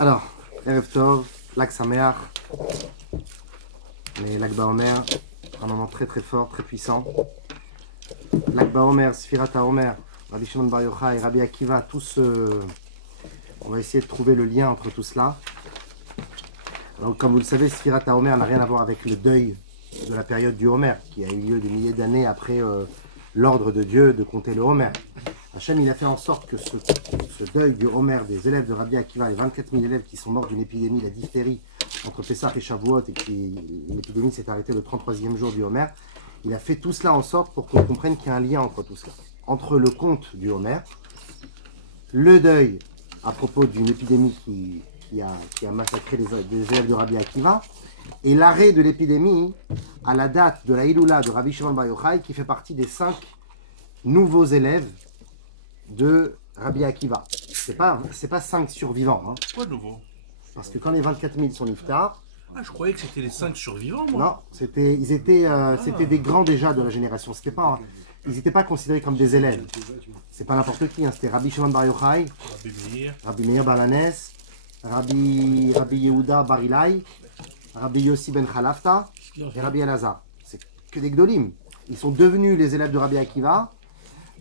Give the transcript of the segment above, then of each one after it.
Alors, Erev Tov, Lag Sameach, mais Lag BaOmer, un moment très très fort, très puissant. Lag BaOmer, Sfirat HaOmer, Rabbi Shimon Bar Yochai, Rabbi Akiva, tous, on va essayer de trouver le lien entre tout cela. Donc, comme vous le savez, Sfirat HaOmer n'a rien à voir avec le deuil de la période du Homer, qui a eu lieu des milliers d'années après l'ordre de Dieu de compter le Homer. Hachem, il a fait en sorte que ce deuil du Homer des élèves de Rabbi Akiva, les 24 000 élèves qui sont morts d'une épidémie, la diphtérie, entre Pessah et Shavuot, et qui l'épidémie s'est arrêtée le 33e jour du Homer, il a fait tout cela en sorte pour qu'on comprenne qu'il y a un lien entre tout cela. Entre le conte du Homer, le deuil à propos d'une épidémie qui a massacré les élèves de Rabbi Akiva, et l'arrêt de l'épidémie à la date de la Iloula de Rabbi Shimon Bar Yochai, qui fait partie des 5 nouveaux élèves de Rabbi Akiva. C'est pas 5 survivants. Hein. Quoi de nouveau? Parce que quand les 24 000 sont niftar, ah, je croyais que c'était les 5 survivants, moi. non, c'était des grands déjà de la génération. Ils n'étaient pas considérés comme des élèves. C'est pas n'importe qui. Hein. C'était Rabbi Shimon Bar Yochai, Rabbi Meir Bar Lanes, Rabbi Yehuda Bar Ilai, Rabbi Yossi Ben Chalafta et Rabbi Elazar. C'est que des gdolim. Ils sont devenus les élèves de Rabbi Akiva.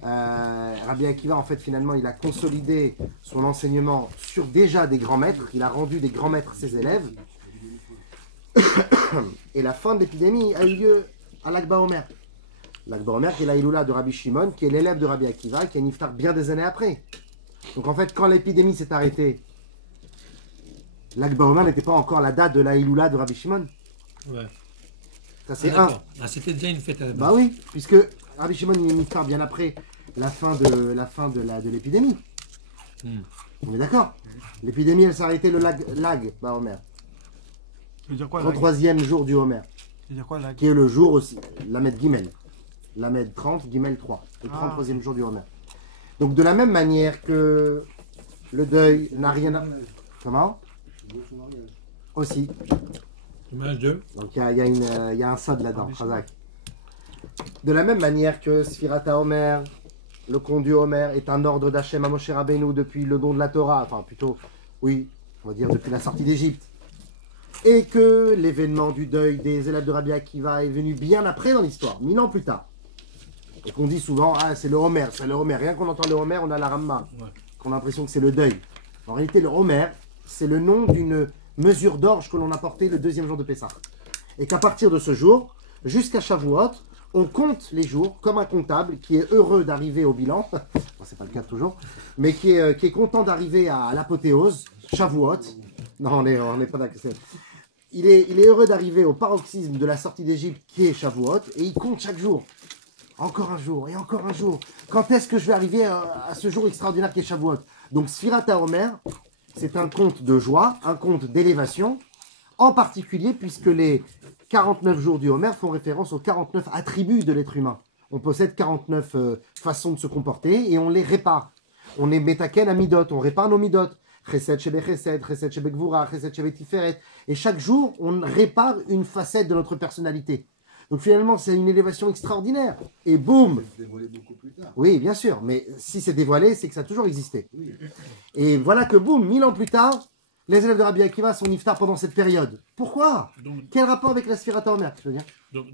Rabbi Akiva, en fait, finalement, il a consolidé son enseignement sur déjà des grands maîtres. Il a rendu des grands maîtres ses élèves. Et la fin de l'épidémie a eu lieu à Lag BaOmer. Lag BaOmer, qui est la Iloula de Rabbi Shimon, qui est l'élève de Rabbi Akiva, qui est niftar bien des années après. Donc, en fait, quand l'épidémie s'est arrêtée, Lag BaOmer n'était pas encore la date de la Iloula de Rabbi Shimon. Ouais. Ça, c'est un. Ah, c'était déjà une fête à la base. Bah oui, puisque Rabbi Shimon il est niftar bien après la fin de l'épidémie. On est d'accord. L'épidémie, elle s'est arrêtée le lag BaOmer. Ça veut dire quoi, Au 33e jour du Homer. Ça veut dire quoi, là? Qui est le jour aussi, Lamed Gimel. Lamed 30, Gimel 3. Le 33e jour du Homer. Donc de la même manière que le deuil n'a rien à... Comment? Aussi. Image 2. Donc il y a un sod là-dedans. De la même manière que Sfirat HaOmer, le conte du Homer, est un ordre d'Hachem à Moshe Rabbeinu depuis le don de la Torah, enfin plutôt, oui, on va dire depuis la sortie d'Égypte, et que l'événement du deuil des élèves de Rabbi Akiva est venu bien après dans l'histoire, 1000 ans plus tard. Et qu'on dit souvent, ah c'est le Homer, c'est le Homer. Rien qu'on entend le Homer, on a la Ramma, qu'on a l'impression que c'est le deuil. En réalité, le Homer, c'est le nom d'une mesure d'orge que l'on a portée le 2e jour de Pessah. Et qu'à partir de ce jour, jusqu'à Shavuot, on compte les jours comme un comptable qui est heureux d'arriver au bilan, bon, c'est pas le cas toujours, mais qui est content d'arriver à l'apothéose, Shavuot. Non, on n'est pas d'accord. Il est heureux d'arriver au paroxysme de la sortie d'Égypte qui est Shavuot, et il compte chaque jour. Encore un jour et encore un jour. Quand est-ce que je vais arriver à ce jour extraordinaire qui est Shavuot? Donc Sfirat HaOmer, c'est un conte de joie, un conte d'élévation, en particulier puisque les 49 jours du Homer font référence aux 49 attributs de l'être humain. On possède 49 façons de se comporter et on les répare. On est metaken à midot, on répare nos midot. Chesed shebe chesed, chesed shebe gvura, chesed shebe tiferet. Et chaque jour, on répare une facette de notre personnalité. Donc finalement, c'est une élévation extraordinaire. Et boum! C'est dévoilé beaucoup plus tard. Oui, bien sûr, mais si c'est dévoilé, c'est que ça a toujours existé. Oui. Et voilà que boum, 1000 ans plus tard, les élèves de Rabbi Akiva sont niftar pendant cette période. Pourquoi? Donc, Quel rapport avec la Sfirat HaOmer, tu veux dire? donc,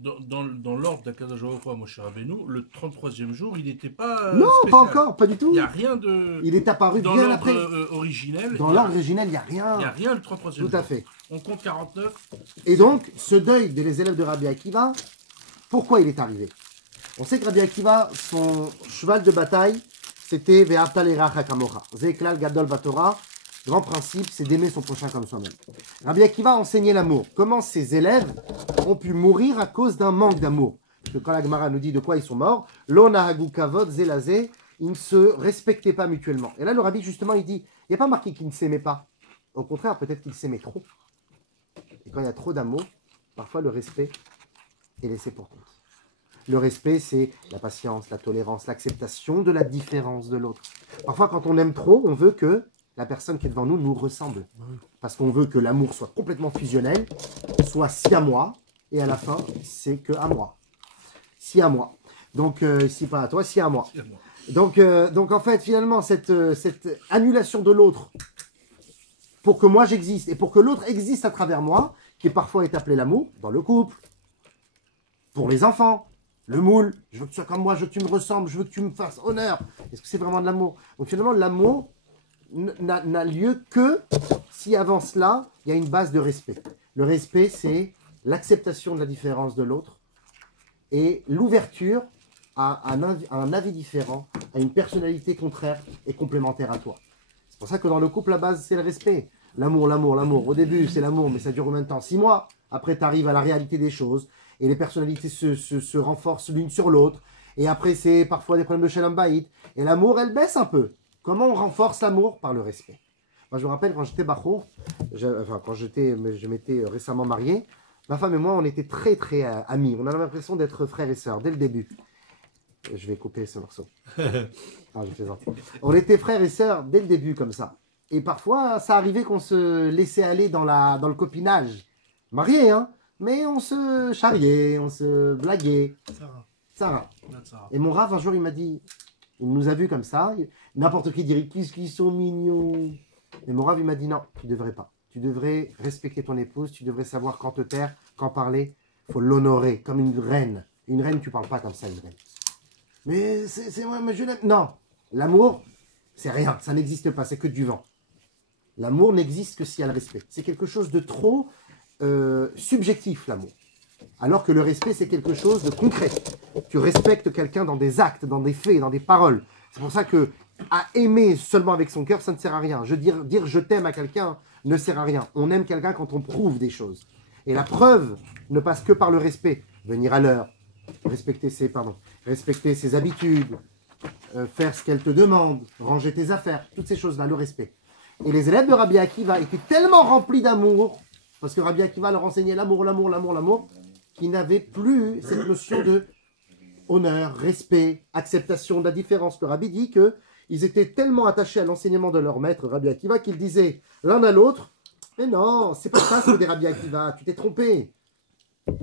dans l'ordre d'Akadosh Baruch Hu à Moshe Rabbeinu, le 33e jour, il n'était pas Non, spécial. pas encore, pas du tout. Il n'y a rien de... Il est apparu dans bien l'ordre après. originel. Dans l'ordre originel, il n'y a rien. Il n'y a rien le 33e jour. Tout à fait. On compte 49. Et donc, ce deuil des élèves de Rabbi Akiva, pourquoi il est arrivé? On sait que Rabbi Akiva, son cheval de bataille, c'était Ve'avta l'iracha kamocha. Zeklal gadol vatora. Grand principe, c'est d'aimer son prochain comme soi-même. Rabbi Akiva enseignait l'amour. Comment ses élèves ont pu mourir à cause d'un manque d'amour? Parce que quand la Gemara nous dit de quoi ils sont morts, lo nahagu kavod zelazé, ils ne se respectaient pas mutuellement. Et là, le rabbi, justement, il dit, il n'y a pas marqué qu'ils ne s'aimaient pas. Au contraire, peut-être qu'ils s'aimaient trop. Et quand il y a trop d'amour, parfois le respect est laissé pour compte. Le respect, c'est la patience, la tolérance, l'acceptation de la différence de l'autre. Parfois, quand on aime trop, on veut que la personne qui est devant nous nous ressemble. Parce qu'on veut que l'amour soit complètement fusionnel, soit si à moi, et à la fin, c'est que à moi. Si à moi. Donc, si pas à toi, si à moi. C'est à moi. Donc en fait, finalement, cette annulation de l'autre pour que moi j'existe et pour que l'autre existe à travers moi, qui parfois est appelé l'amour, dans le couple, pour les enfants, le moule, je veux que tu sois comme moi, je veux que tu me ressembles, je veux que tu me fasses honneur. Est-ce que c'est vraiment de l'amour? Donc finalement, l'amour n'a lieu que si avant cela, il y a une base de respect. Le respect, c'est l'acceptation de la différence de l'autre et l'ouverture à un avis différent, à une personnalité contraire et complémentaire à toi. C'est pour ça que dans le couple, la base, c'est le respect. L'amour, l'amour, l'amour. Au début, c'est l'amour, mais ça dure combien de temps? 6 mois. Après, tu arrives à la réalité des choses et les personnalités se renforcent l'une sur l'autre. Et après, c'est parfois des problèmes de shalom bayit. Et l'amour, elle baisse un peu. Comment on renforce l'amour? Par le respect. Moi, je me rappelle quand j'étais bachour, quand je m'étais récemment marié, ma femme et moi, on était très, très amis. On avait l'impression d'être frères et sœurs dès le début. Je vais couper ce morceau. Ah, je plaisante. On était frères et sœurs dès le début, comme ça. Et parfois, ça arrivait qu'on se laissait aller dans le copinage. Mariés, hein, mais on se charriait, on se blaguait. Sarah. Et mon Rav, un jour, il m'a dit, il nous a vus comme ça. N'importe qui dirait, qu'est-ce qu'ils sont mignons. Et mon Rav, il m'a dit, non, tu ne devrais pas. Tu devrais respecter ton épouse, tu devrais savoir quand te taire, quand parler. Il faut l'honorer, comme une reine. Une reine, tu ne parles pas comme ça, une reine. Mais c'est moi, mais je l'aime. Non, l'amour, c'est rien, ça n'existe pas, c'est que du vent. L'amour n'existe que s'il y a le respect. C'est quelque chose de trop subjectif, l'amour. Alors que le respect, c'est quelque chose de concret. Tu respectes quelqu'un dans des actes, dans des faits, dans des paroles. C'est pour ça que à aimer seulement avec son cœur, ça ne sert à rien. Dire je t'aime à quelqu'un ne sert à rien. On aime quelqu'un quand on prouve des choses. Et la preuve ne passe que par le respect. Venir à l'heure, respecter ses habitudes, faire ce qu'elle te demande, ranger tes affaires, toutes ces choses-là, le respect. Et les élèves de Rabbi Akiva étaient tellement remplis d'amour, parce que Rabbi Akiva leur enseignait l'amour, l'amour, l'amour, l'amour, qu'ils n'avaient plus cette notion de honneur, respect, acceptation de la différence. Le Rabbi dit qu'ils étaient tellement attachés à l'enseignement de leur maître, Rabbi Akiva, qu'ils disaient l'un à l'autre, mais non, c'est pas ça, c'est des Rabbi Akiva, tu t'es trompé.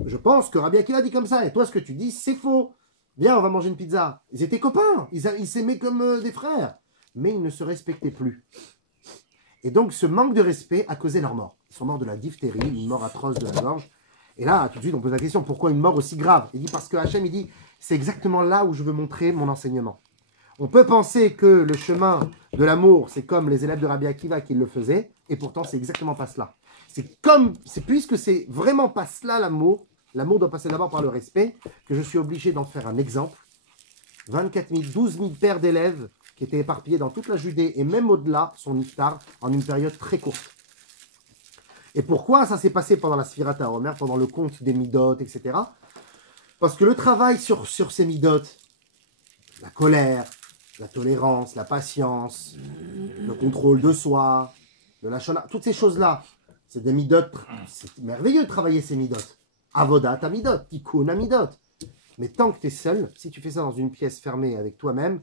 Je pense que Rabbi Akiva dit comme ça, et toi ce que tu dis, c'est faux. Viens, on va manger une pizza. Ils étaient copains, ils s'aimaient comme des frères, mais ils ne se respectaient plus. Et donc ce manque de respect a causé leur mort. Ils sont morts de la diphtérie, une mort atroce de la gorge. Et là, tout de suite, on pose la question, pourquoi une mort aussi grave? Il dit parce que Hachem, il dit, c'est exactement là où je veux montrer mon enseignement. On peut penser que le chemin de l'amour, c'est comme les élèves de Rabbi Akiva qui le faisaient, et pourtant c'est exactement pas cela. Puisque c'est vraiment pas cela l'amour doit passer d'abord par le respect, que je suis obligé d'en faire un exemple. 24 000, 12 000 paires d'élèves qui étaient éparpillés dans toute la Judée et même au-delà sont niftar en une période très courte. Et pourquoi ça s'est passé pendant la Sfirat HaOmer, pendant le compte des Midot, etc. Parce que le travail sur ces Midot, la colère, la tolérance, la patience, le contrôle de soi, le lachona, toutes ces choses-là, c'est des Midot, c'est merveilleux de travailler ces Midot. Avodat Amidot, Tikkun Amidot. Mais tant que tu es seul, si tu fais ça dans une pièce fermée avec toi-même,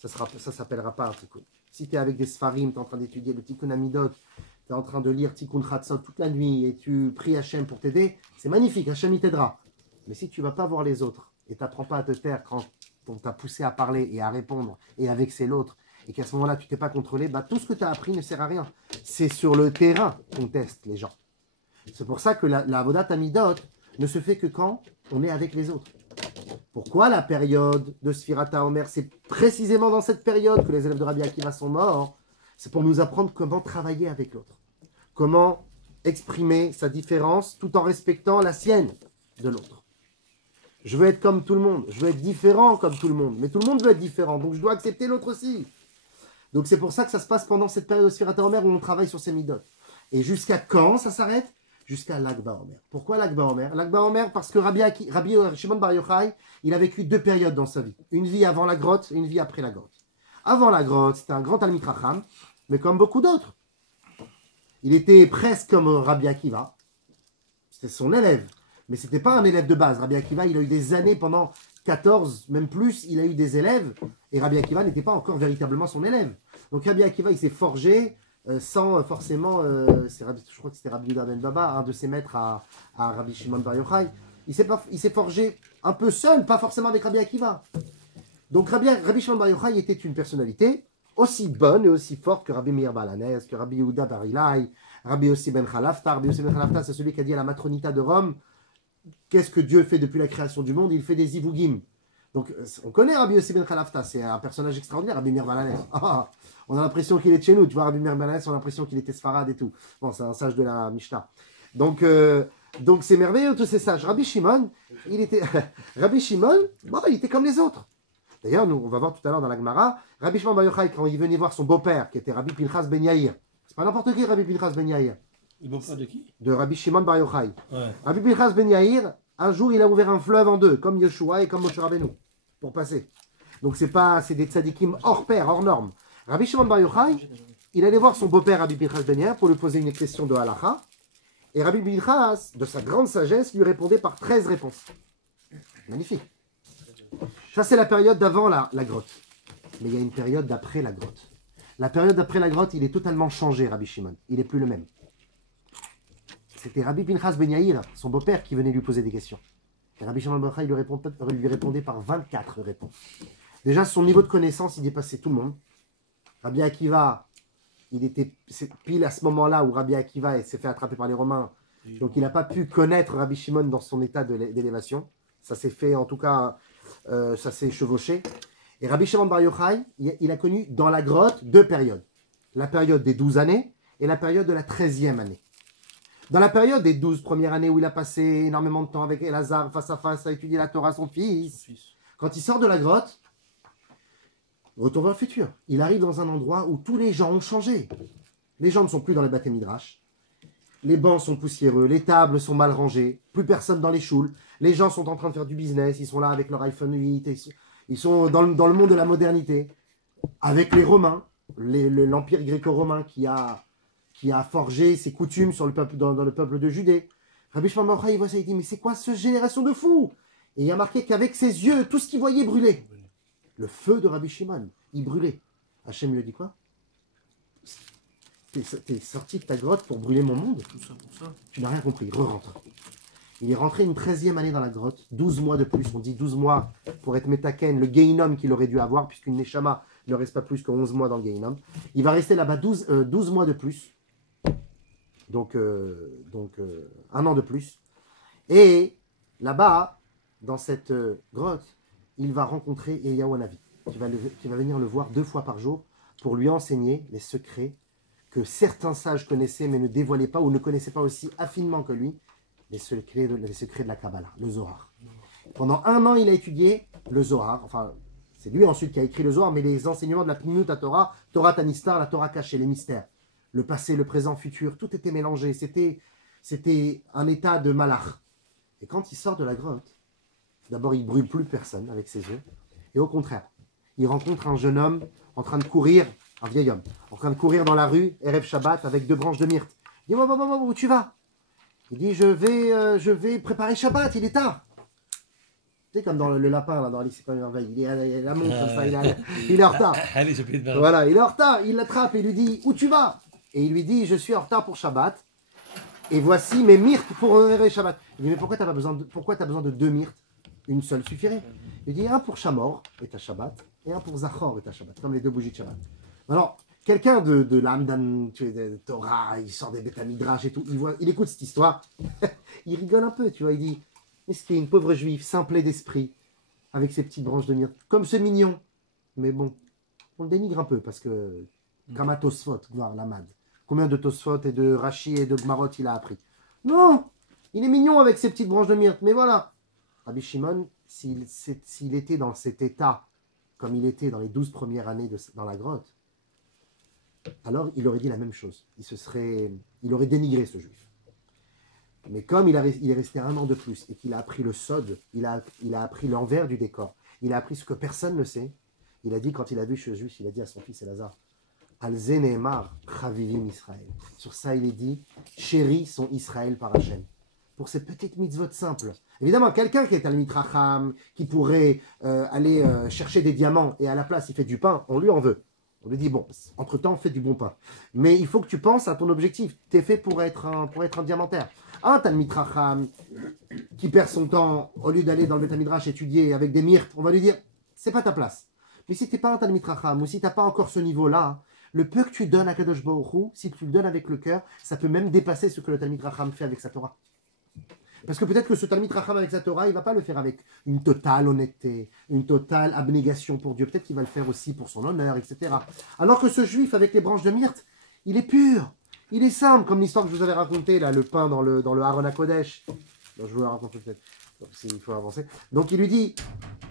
ça ne s'appellera pas un Tikkun. Si tu es avec des Sfarim, tu es en train d'étudier le Tikkun Amidot, tu es en train de lire Tikkun Chatzot toute la nuit et tu pries Hachem pour t'aider, c'est magnifique, Hachem il t'aidera. Mais si tu ne vas pas voir les autres et tu n'apprends pas à te taire quand on t'a poussé à parler et à répondre et à vexer l'autre, et qu'à ce moment-là tu t'es pas contrôlé, bah, tout ce que tu as appris ne sert à rien. C'est sur le terrain qu'on teste les gens. C'est pour ça que la Avodat Amidot ne se fait que quand on est avec les autres. Pourquoi la période de Sfirat HaOmer, c'est précisément dans cette période que les élèves de Rabbi Akiva sont morts. C'est pour nous apprendre comment travailler avec l'autre. Comment exprimer sa différence tout en respectant la sienne de l'autre. Je veux être comme tout le monde, je veux être différent comme tout le monde, mais tout le monde veut être différent, donc je dois accepter l'autre aussi. Donc c'est pour ça que ça se passe pendant cette période de Sfirat HaOmer où on travaille sur ces midot. Et jusqu'à quand ça s'arrête? Jusqu'à l'Akba Omer. Pourquoi l'Akba Omer? L'Akba Omer parce que Rabbi Shimon Bar Yochai, il a vécu 2 périodes dans sa vie. Une vie avant la grotte et une vie après la grotte. Avant la grotte, c'était un grand Talmid Chacham, mais comme beaucoup d'autres. Il était presque comme Rabbi Akiva. C'était son élève. Mais ce n'était pas un élève de base. Rabbi Akiva, il a eu des années pendant 14, même plus, il a eu des élèves. Et Rabbi Akiva n'était pas encore véritablement son élève. Donc Rabbi Akiva, il s'est forgé sans forcément, je crois que c'était Rabbi Yehuda ben Baba, un de ses maîtres à Rabbi Shimon Bar Yochai. Il s'est forgé un peu seul, pas forcément avec Rabbi Akiva. Donc Rabbi Shimon Bar Yochai était une personnalité aussi bonne et aussi forte que Rabbi Meir Balanès, que Rabbi Yehuda Bar Ilai, Rabbi Yossi ben Chalafta. Rabbi Yossi ben Chalafta, c'est celui qui a dit à la matronita de Rome, qu'est-ce que Dieu fait depuis la création du monde? Il fait des ivugim. Donc, on connaît Rabbi Yossi ben Chalafta, c'est un personnage extraordinaire, Rabbi Meir Balanès. On a l'impression qu'il est de chez nous, tu vois, Rabbi Meir Balanès, on a l'impression qu'il était Sfarad et tout. Bon, c'est un sage de la Mishnah. Donc c'est merveilleux, tous ces sages. Rabbi Shimon, il était il était comme les autres. D'ailleurs, nous, on va voir tout à l'heure dans la Gemara, Rabbi Shimon Bar Yochai, quand il venait voir son beau-père, qui était Rabbi Pinchas Ben Yair, c'est pas n'importe qui, Rabbi Pinchas Ben Yair. Le beau-père de qui? De Rabbi Shimon Bar Yochai. Ouais. Rabbi Pinchas Ben Yair, un jour, il a ouvert un fleuve en deux, comme Yeshua et comme Moshe Rabbeinu, pour passer. Donc c'est des tzadikim hors pair, hors norme. Rabbi Shimon Bar Yochai, il allait voir son beau-père Rabbi Pinchas Ben Yair pour lui poser une question de halacha. Et Rabbi Pinchas, de sa grande sagesse, lui répondait par 13 réponses. Magnifique. Ça, c'est la période d'avant la grotte. Mais il y a une période d'après la grotte. La période d'après la grotte, il est totalement changé, Rabbi Shimon. Il n'est plus le même. C'était Rabbi Pinchas Ben Yair, son beau-père, qui venait lui poser des questions. Et Rabbi Shimon Ben Yochai lui répondait par 24 réponses. Déjà, son niveau de connaissance, il dépassait tout le monde. Rabbi Akiva, c'est pile à ce moment-là où Rabbi Akiva s'est fait attraper par les Romains. Donc, il n'a pas pu connaître Rabbi Shimon dans son état d'élévation. Ça s'est fait, en tout cas, ça s'est chevauché. Et Rabbi Shimon Bar Yochai, il a connu dans la grotte 2 périodes. La période des 12 années et la période de la 13e année. Dans la période des 12 premières années où il a passé énormément de temps avec Elazar, face à face, à étudier la Torah, son fils, quand il sort de la grotte, retour vers le futur. Il arrive dans un endroit où tous les gens ont changé. Les gens ne sont plus dans les Bate Midrash. Les bancs sont poussiéreux, les tables sont mal rangées, plus personne dans les choules. Les gens sont en train de faire du business, ils sont là avec leur iPhone 8, ils sont dans le monde de la modernité. Avec les Romains, l'empire gréco-romain qui a forgé ses coutumes sur le peuple, dans le peuple de Judée. Rabbi Shimon Bar Yochai, il voit ça, il dit, mais c'est quoi cette génération de fous? Et il a marqué qu'avec ses yeux, tout ce qu'il voyait brûlait. Le feu de Rabbi Shimon, il brûlait. Hachem lui a dit quoi? T'es sorti de ta grotte pour brûler mon monde? Tout ça pour ça. Tu n'as rien compris, re-rentre. Il est rentré une 13e année dans la grotte, 12 mois de plus. On dit 12 mois pour être Metaken, le Geinom qu'il aurait dû avoir, puisqu'une Neshama ne reste pas plus que 11 mois dans le Geinom. Il va rester là-bas 12 mois de plus. Donc, un an de plus. Et là-bas, dans cette grotte, il va rencontrer Eliyahu Hanavi, qui va venir le voir 2 fois par jour pour lui enseigner les secrets que certains sages connaissaient mais ne dévoilaient pas ou ne connaissaient pas aussi affinement que lui, les secrets de la Kabbalah, le Zohar. Pendant 1 an, il a étudié le Zohar. Enfin, c'est lui ensuite qui a écrit le Zohar, mais les enseignements de la Pnimut Torah, Torah Tanistar, la Torah cachée, les mystères. Le passé, le présent, futur, tout était mélangé. C'était un état de malach. Et quand il sort de la grotte, d'abord, il brûle plus personne avec ses yeux. Et au contraire, il rencontre un jeune homme en train de courir, un vieil homme, en train de courir dans la rue, Erev Shabbat, avec 2 branches de myrte. Il dit, où tu vas? Il dit, je vais préparer Shabbat, il est tard. Tu sais, comme dans le lapin, là, dans Alice, c'est pas une merveille. Il est à la montre, comme ça, il est en retard. Allez, je prie de Voilà, il est en retard. Il l'attrape et il lui dit, où tu vas? Et il lui dit, je suis en retard pour Shabbat. Et voici mes myrtes pour honorer Shabbat. Il dit, mais pourquoi tu as besoin de 2 myrtes? Une seule suffirait. Il dit, un pour Shamor et ta Shabbat, et un pour Zachor et ta Shabbat, comme les 2 bougies de Shabbat. Alors, quelqu'un de l'âme de Torah, il sort des Beta Midrash et tout, il écoute cette histoire, il rigole un peu, tu vois, il dit, mais c'est une pauvre juive, simplée d'esprit, avec ses petites branches de myrte, comme ce mignon. Mais bon, on le dénigre un peu, parce que, comme à Tosfot, voir l'Amad. Combien de Tosfot et de Rashi et de Gmarot il a appris? Non, il est mignon avec ses petites branches de myrte, mais voilà. Rabbi Shimon, s'il était dans cet état, comme il était dans les 12 premières années dans la grotte, alors il aurait dit la même chose. Il aurait dénigré ce juif. Mais comme il est resté 1 an de plus et qu'il a appris le sod, il a appris l'envers du décor, il a appris ce que personne ne sait, il a dit, quand il a vu ce juif, il a dit à son fils Elazar, Al-Ze Nehemar, Chavivim Israël. Sur ça, il est dit, chéris son Israël par Hachem. Pour ces petites mitzvot simples. Évidemment, quelqu'un qui est al mitracham, qui pourrait aller chercher des diamants et à la place il fait du pain, on lui en veut. On lui dit, bon, entre-temps, fais du bon pain. Mais il faut que tu penses à ton objectif. Tu es fait pour être un diamantaire. Un Talmid Chacham qui perd son temps, au lieu d'aller dans le Beth Midrash étudier avec des myrtes, on va lui dire, c'est pas ta place. Mais si tu n'es pas un Talmid Racham, ou si tu n'as pas encore ce niveau-là, le peu que tu donnes à Kadosh Baruch Hu, si tu le donnes avec le cœur, ça peut même dépasser ce que le Talmid Racham fait avec sa Torah. Parce que peut-être que ce Talmid Racham avec sa Torah, il ne va pas le faire avec une totale honnêteté, une totale abnégation pour Dieu. Peut-être qu'il va le faire aussi pour son honneur, etc. Alors que ce juif avec les branches de myrte, il est pur, il est simple, comme l'histoire que je vous avais racontée, là, le pain dans le Aaron HaKodesh. Donc, je vous la raconte peut-être, il faut avancer. Donc il lui dit,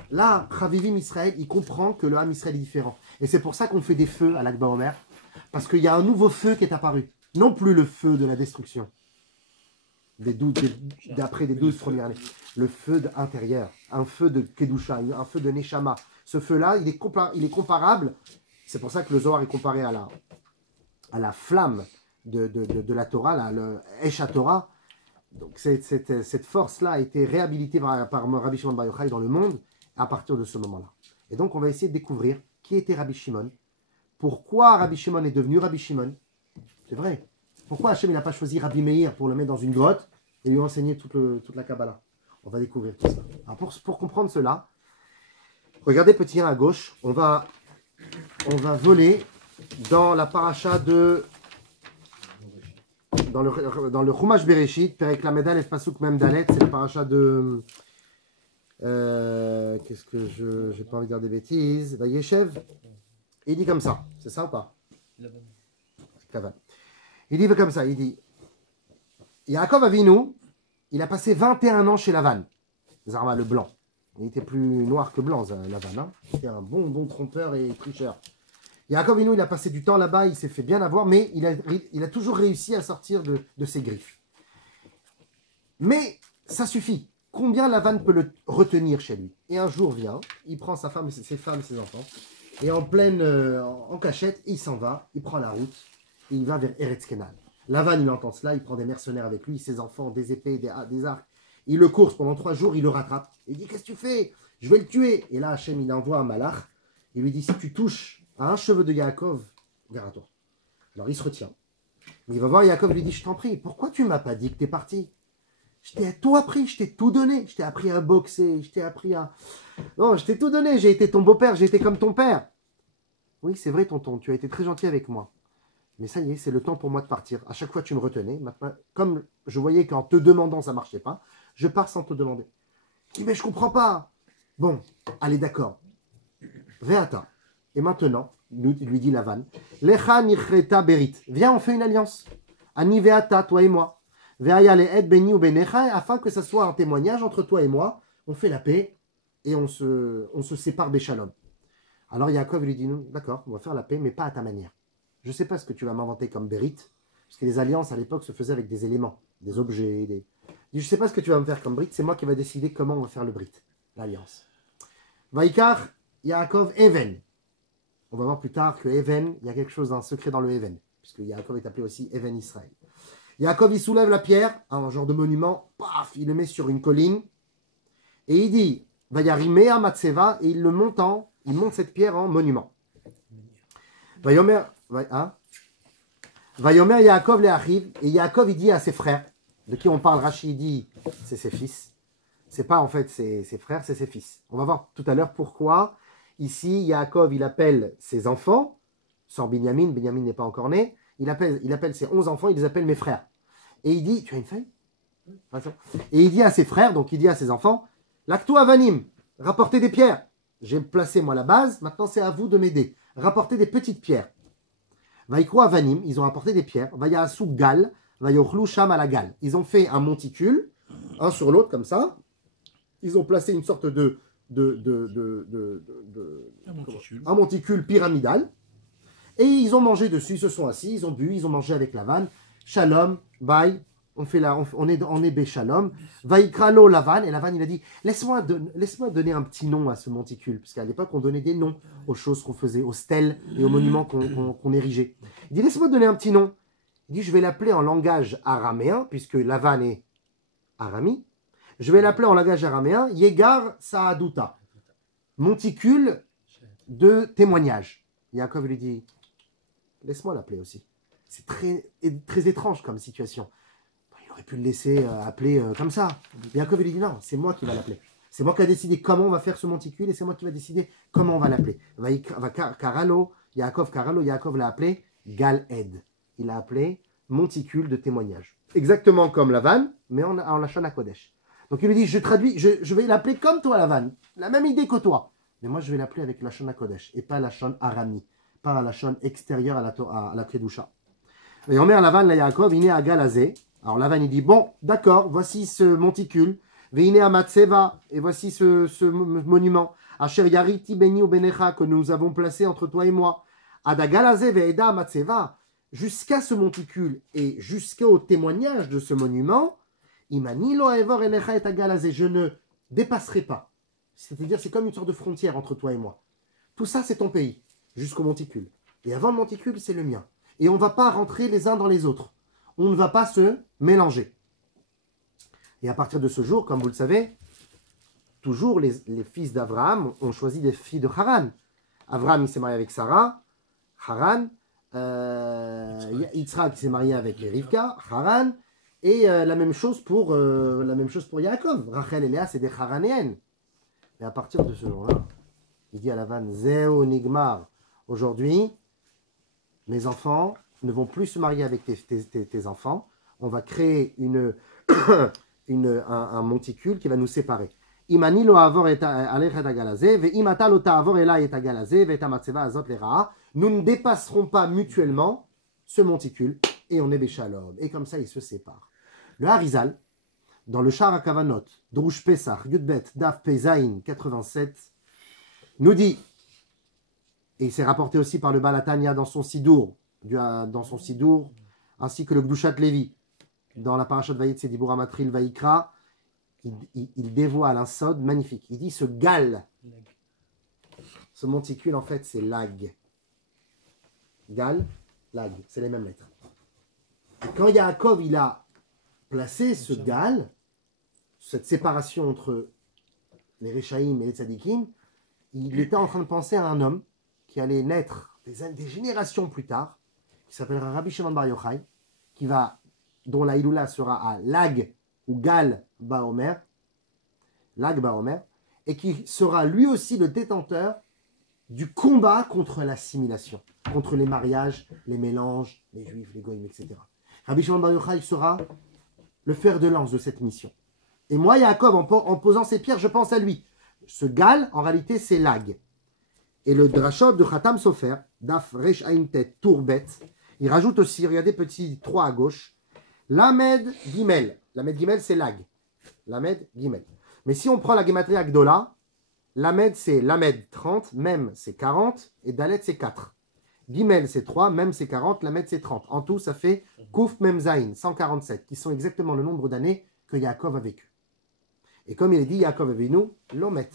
là, Chavivim Israël, il comprend que le Ham Israël est différent. Et c'est pour ça qu'on fait des feux à l'Akba Omer, parce qu'il y a un nouveau feu qui est apparu. Non plus le feu de la destruction, d'après des 12 premières années. Le feu intérieur, un feu de Kedusha, un feu de Neshama. Ce feu-là, il est comparable, c'est pour ça que le Zohar est comparé à la flamme de la Torah, là, le Esh Torah. Donc cette force-là a été réhabilitée par Rabbi Shimon Bar Yochai dans le monde à partir de ce moment-là. Et donc on va essayer de découvrir qui était Rabbi Shimon, pourquoi Rabbi Shimon est devenu Rabbi Shimon. C'est vrai. Pourquoi Hachem n'a pas choisi Rabbi Meir pour le mettre dans une grotte et lui enseigner toute la Kabbalah. On va découvrir tout ça. Alors pour comprendre cela, regardez petit 1 à gauche, on va voler dans la paracha de... Dans le Chumash Bereshit, Perek Lamed Aleph Pasuk Mem Dalet, c'est la paracha de... Qu'est-ce que j'ai pas envie de dire des bêtises. Vayeshev, il dit comme ça. C'est ça ou pas? Lavan. Il dit comme ça, il dit Yaakov Avinu, il a passé 21 ans chez Lavan. Zarma le blanc. Il était plus noir que blanc, Lavan. Hein. C'était un bon trompeur et tricheur. Yaakov Avinu, il a passé du temps là-bas, il s'est fait bien avoir, mais il a toujours réussi à sortir de ses griffes. Mais ça suffit. Combien Lavan peut le retenir chez lui? Et un jour vient, il prend sa femme, ses femmes, ses enfants, et en cachette, il s'en va, il prend la route, et il va vers Eretz Kenan. Lavan, il entend cela, il prend des mercenaires avec lui, ses enfants, des épées, des arcs. Il le course pendant 3 jours, il le rattrape. Il dit, qu'est-ce que tu fais? Je vais le tuer. Et là, Hachem, il envoie un malach. Il lui dit, si tu touches à un cheveu de Yaakov, gare à toi. Alors il se retient. Mais il va voir Yaakov, il lui dit, je t'en prie, pourquoi tu ne m'as pas dit que tu es parti? Je t'ai tout appris, je t'ai tout donné. Je t'ai appris à boxer, je t'ai appris à... Non, je t'ai tout donné, j'ai été ton beau-père, j'ai été comme ton père. Oui, c'est vrai, tonton, tu as été très gentil avec moi. Mais ça y est, c'est le temps pour moi de partir. À chaque fois, tu me retenais. Maintenant, comme je voyais qu'en te demandant, ça ne marchait pas, je pars sans te demander. Je dis, mais je comprends pas. Bon, allez, d'accord. Veata. Et maintenant, lui dit Lavan, Lecha nichreta berit. Viens, on fait une alliance. Ani veata, toi et moi. Veaya le et beni ou benecha, afin que ça soit un témoignage entre toi et moi. On fait la paix et on se sépare béchalom. Alors Yaakov lui dit, d'accord, on va faire la paix, mais pas à ta manière. Je ne sais pas ce que tu vas m'inventer comme Bérit, parce que les alliances à l'époque se faisaient avec des éléments, des objets. Je ne sais pas ce que tu vas me faire comme Brit, c'est moi qui va décider comment on va faire le Brit, l'alliance. Vaikar, Yaakov, Even. On va voir plus tard que Even, il y a quelque chose d'un secret dans le Even, puisque Yaakov est appelé aussi Even Israël. Yaakov, il soulève la pierre, un genre de monument, paf, il le met sur une colline, et il dit, Vayarimea Matseva, et il monte cette pierre en monument. Vayomer. Vayomer Yaakov le Achiv, et Yaakov il dit à ses frères, de qui on parle, Rashi dit c'est ses fils, c'est pas en fait ses frères, c'est ses fils. On va voir tout à l'heure pourquoi ici Yaakov il appelle ses enfants, sans Binyamin n'est pas encore né, il appelle ses 11 enfants, il les appelle mes frères. Et il dit, tu as une feuille? Et il dit à ses frères, donc il dit à ses enfants, L'actu avanim, rapportez des pierres. J'ai placé moi la base, maintenant c'est à vous de m'aider. Rapportez des petites pierres. Vaikro avanim, ils ont apporté des pierres. Vayasu gal, vayochlu sham à la gal. Ils ont fait un monticule, un sur l'autre comme ça. Ils ont placé une sorte un monticule pyramidal. Et ils ont mangé dessus, ils se sont assis, ils ont bu, ils ont mangé avec Lavan. Shalom, bye. On est Béchalom. Vaikralo Lavan, et Lavan il a dit laisse-moi donner un petit nom à ce monticule, parce qu'à l'époque on donnait des noms aux choses qu'on faisait, aux stèles et aux monuments qu'on érigeait. Il dit laisse-moi donner un petit nom. Il dit je vais l'appeler en langage araméen, puisque Lavan est arami. Je vais l'appeler en langage araméen Yegar Saaduta, monticule de témoignage. Yaakov lui dit laisse-moi l'appeler aussi. C'est très étrange comme situation. Il aurait pu le laisser appeler comme ça. Yaakov lui dit non, c'est moi qui va l'appeler. C'est moi qui ai décidé comment on va faire ce monticule et c'est moi qui va décider comment on va l'appeler. Yaakov l'a appelé Gal-Ed. Il l'a appelé monticule de témoignage. Exactement comme Lavan, mais en Lachon HaKodesh. Donc il lui dit, je vais l'appeler comme toi Lavan, la même idée que toi. Mais moi je vais l'appeler avec Lachon HaKodesh et pas Lachon Arami, pas la Lachon extérieure à la Kedusha. Et on met à Lavan, la Yaakov, il est à Galazé. Alors Lavan il dit, bon, d'accord, voici ce monticule. Veine Amatseva, et voici ce monument. Asher Yariti Beni ou Benecha, que nous avons placé entre toi et moi. Adagalazé Veida Amatseva, jusqu'à ce monticule et jusqu'au témoignage de ce monument, Imani lo evor enecha et agalazé, je ne dépasserai pas. C'est-à-dire, c'est comme une sorte de frontière entre toi et moi. Tout ça, c'est ton pays, jusqu'au monticule. Et avant le monticule, c'est le mien. Et on ne va pas rentrer les uns dans les autres. On ne va pas se mélanger. Et à partir de ce jour, comme vous le savez, toujours les fils d'Abraham ont choisi des filles de Haran. Abraham, il s'est marié avec Sarah, Haran. Yitzhak s'est marié avec Rivka, Haran. Et la même chose pour Yaakov. Rachel et Léa, c'est des Haranéennes. Et à partir de ce jour-là, il dit à Lavan, Zeo Nigmar, aujourd'hui, mes enfants ne vont plus se marier avec tes enfants. On va créer un monticule qui va nous séparer. Imani lo avor et alechet agalazé, ve imata lo ta'avor ela et agalazé, ve tamatseva azot lera. Nous ne dépasserons pas mutuellement ce monticule et on est béchalom. Et comme ça, ils se séparent. Le Harizal, dans le Shar HaKavanot, Drush Pesach, Yudbet, Daf Pezaïn 87, nous dit, et c'est rapporté aussi par le Balatania dans son Sidour, ainsi que le Gdushat Levi, dans la Parashat Vayetze Dibur Amatril Vayikra, il dévoile un sod magnifique. Il dit ce gal, ce monticule en fait c'est lag. Gal, lag, c'est les mêmes lettres. Et quand Yaakov il a placé ce gal, cette séparation entre les Réchaïm et les Tzadikim, il était en train de penser à un homme qui allait naître des générations plus tard, qui s'appellera Rabbi Shimon Bar Yochai, dont la Iloula sera à Lag ou Gal Baomer, et qui sera lui aussi le détenteur du combat contre l'assimilation, contre les mariages, les mélanges, les juifs, les goïms, etc. Rabbi Shimon Bar Yochai sera le fer de lance de cette mission. Et moi, Yaakov, en posant ces pierres, je pense à lui. Ce Gal, en réalité, c'est Lag. Et le Drashot de Khatam Sofer, Daf Resh Aintet Tourbet, il rajoute aussi, regardez, petit 3 à gauche, Lamed Gimel. Lamed Gimel, c'est Lag. Lamed Gimel. Mais si on prend la Gematria Gdola, Lamed, c'est Lamed 30, Mem, c'est 40, et Dalet, c'est 4. Gimel, c'est 3, Mem, c'est 40, Lamed, c'est 30. En tout, ça fait Kouf Mem Zain, 147, qui sont exactement le nombre d'années que Yaakov a vécu. Et comme il est dit, Yaakov Avinu, Lomet.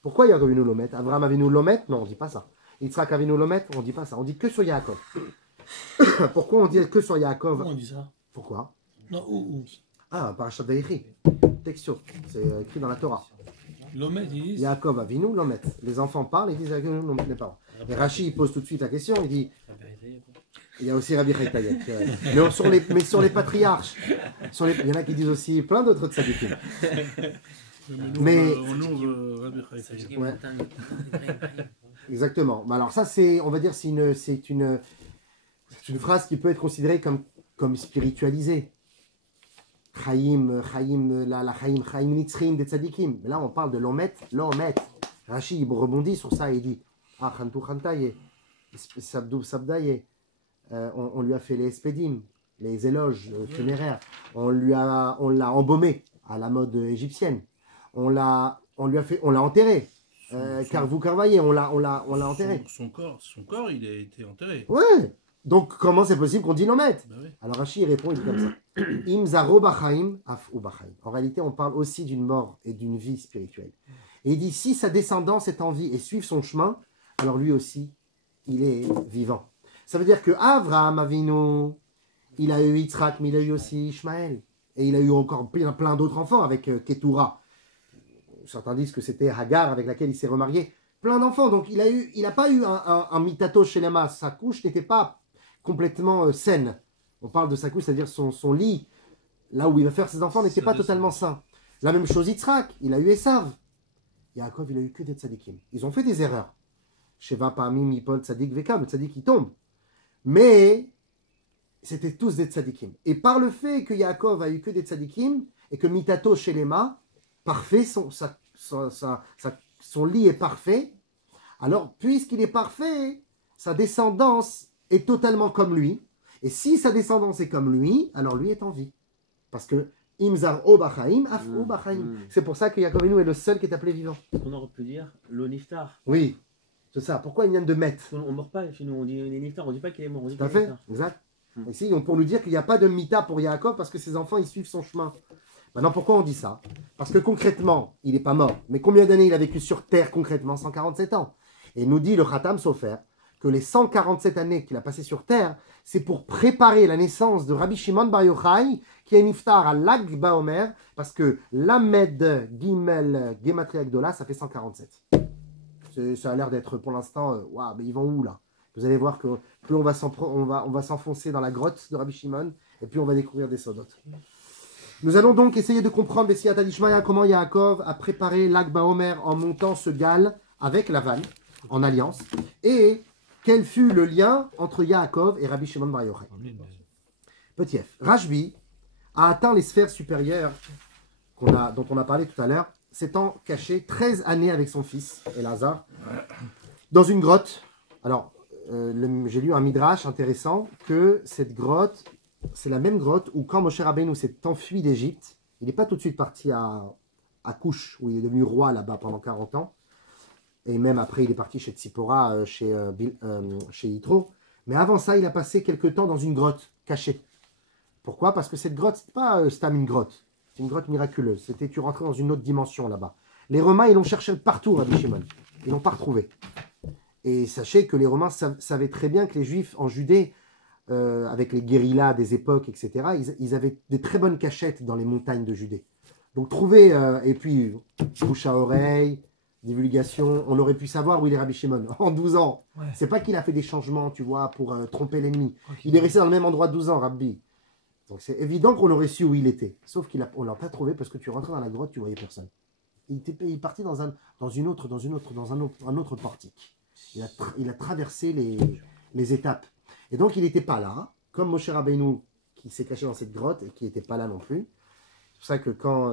Pourquoi Yaakov Avinu Lomet? Abraham Avinu Lomet? Non, on ne dit pas ça. Yitzhak Avinu Lomet? On ne dit pas ça. On dit que sur Yaakov. Pourquoi on dit que sur Yaakov? Comment on dit ça? Pourquoi? Non, où? Ah, Parashat Vayechi. Textio. C'est écrit dans la Torah. L'Omet, ils disent. Yaakov Avinu Lomet. Les enfants parlent, ils disent Yaakov Avinu Lomet, les parents. Et Rashi, il pose tout de suite la question, il dit. Il y a aussi Rabbi Chaitayet. Mais sur les patriarches, il y en a qui disent aussi plein d'autres tzadikim. Mais ouais. Exactement. Alors ça, on va dire, c'est une phrase qui peut être considérée comme spiritualisée. Chaim nitzrim des tzadikim. Mais là, on parle de l'omet. Rashi il rebondit sur ça et il dit ah chantu chantaye, sabdou sabdaye. On lui a fait les espédim, les éloges funéraires. On l'a embaumé à la mode égyptienne. On l'a enterré. Car vous carvaillez, on l'a enterré. Son corps, il a été enterré. Ouais. Donc comment c'est possible qu'on dit l'omet? Bah oui. Alors Rashi répond, il dit comme ça. Im zaro bachaim af u bachaim. En réalité, on parle aussi d'une mort et d'une vie spirituelle. Et il dit si sa descendance est en vie et suit son chemin, alors lui aussi, il est vivant. Ça veut dire que Avraham Avinu, il a eu Yitzhak, mais il a eu aussi Ishmaël. Et il a eu encore plein d'autres enfants avec Ketura. Certains disent que c'était Hagar avec laquelle il s'est remarié. Plein d'enfants. Donc il n'a pas eu un mitato shelema. Sa couche n'était pas complètement saine. On parle de sa couche, c'est-à-dire son lit, là où il va faire ses enfants, n'était pas totalement sain. La même chose Yitzhak, il a eu Esav. Yaakov, il a eu que des tzadikim. Ils ont fait des erreurs. Sheva parmi Mipol tzadik veka, le tzadik il tombe. Mais c'était tous des tzadikim. Et par le fait que Yaakov a eu que des tzadikim, et que Mitato Shelema, parfait, son lit est parfait, alors puisqu'il est parfait, sa descendance est totalement comme lui. Et si sa descendance est comme lui, alors lui est en vie. Parce que Imzar O Bachaim, Af O Bachaim. C'est pour ça que Yaakov Avinu est le seul qui est appelé vivant. On aurait pu dire le niftar. Oui, c'est ça. Pourquoi il vient de mettre? On ne meurt pas chez nous, on dit les niftar, on ne dit pas qu'il est mort, on dit Tout à qu'il est fait, niftar. exact. Ici, pour nous dire qu'il n'y a pas de mita pour Yaakov parce que ses enfants, ils suivent son chemin. Maintenant, pourquoi on dit ça? Parce que concrètement, il n'est pas mort. Mais combien d'années il a vécu sur Terre concrètement? 147 ans. Et nous dit le Khatam Sofer que les 147 années qu'il a passées sur Terre, c'est pour préparer la naissance de Rabbi Shimon Bar Yochai, qui est niftar à Lag Baomer, parce que Lamed Gimel Gematria Gdola, ça fait 147. Ça a l'air d'être pour l'instant, waouh, mais ils vont où là? Vous allez voir que plus on va s'enfoncer dans la grotte de Rabbi Shimon, et plus on va découvrir des sodotes. Nous allons donc essayer de comprendre Bessiat Adishmaya, comment Yaakov a préparé Lag Baomer en montant ce gal avec Lavan, en alliance, et quel fut le lien entre Yaakov et Rabbi Shimon Bar Yochai. Petit f. Rashbi a atteint les sphères supérieures dont on a parlé tout à l'heure, s'étant caché 13 années avec son fils, Elazar, dans une grotte. Alors, j'ai lu un midrash intéressant, que cette grotte, c'est la même grotte où quand Moshe Rabbeinu s'est enfui d'Égypte, il n'est pas tout de suite parti à Couche, où il est devenu roi là-bas pendant 40 ans, et même après il est parti chez Tzipora, chez Yitro, mais avant ça il a passé quelques temps dans une grotte cachée. Pourquoi? Parce que cette grotte, c'est pas Stam une grotte, c'est une grotte miraculeuse, c'était tu rentrais dans une autre dimension là-bas. Les Romains ils l'ont cherché partout, Rabbi Shimon, ils l'ont pas retrouvé. Et sachez que les Romains savaient très bien que les Juifs en Judée, avec les guérillas des époques, etc., ils avaient des très bonnes cachettes dans les montagnes de Judée. Donc trouver, et puis bouche à oreille, divulgation, on aurait pu savoir où il est Rabbi Shimon en 12 ans. Ouais. C'est pas qu'il a fait des changements, tu vois, pour tromper l'ennemi. Okay. Il est resté dans le même endroit 12 ans, Rabbi. Donc c'est évident qu'on aurait su où il était. Sauf qu'on l'a pas trouvé parce que tu rentrais dans la grotte, tu voyais personne. Il partit dans un autre portique. Il a traversé les étapes. Et donc il n'était pas là, comme Moshe Rabbeinu qui s'est caché dans cette grotte et qui n'était pas là non plus. C'est pour ça que quand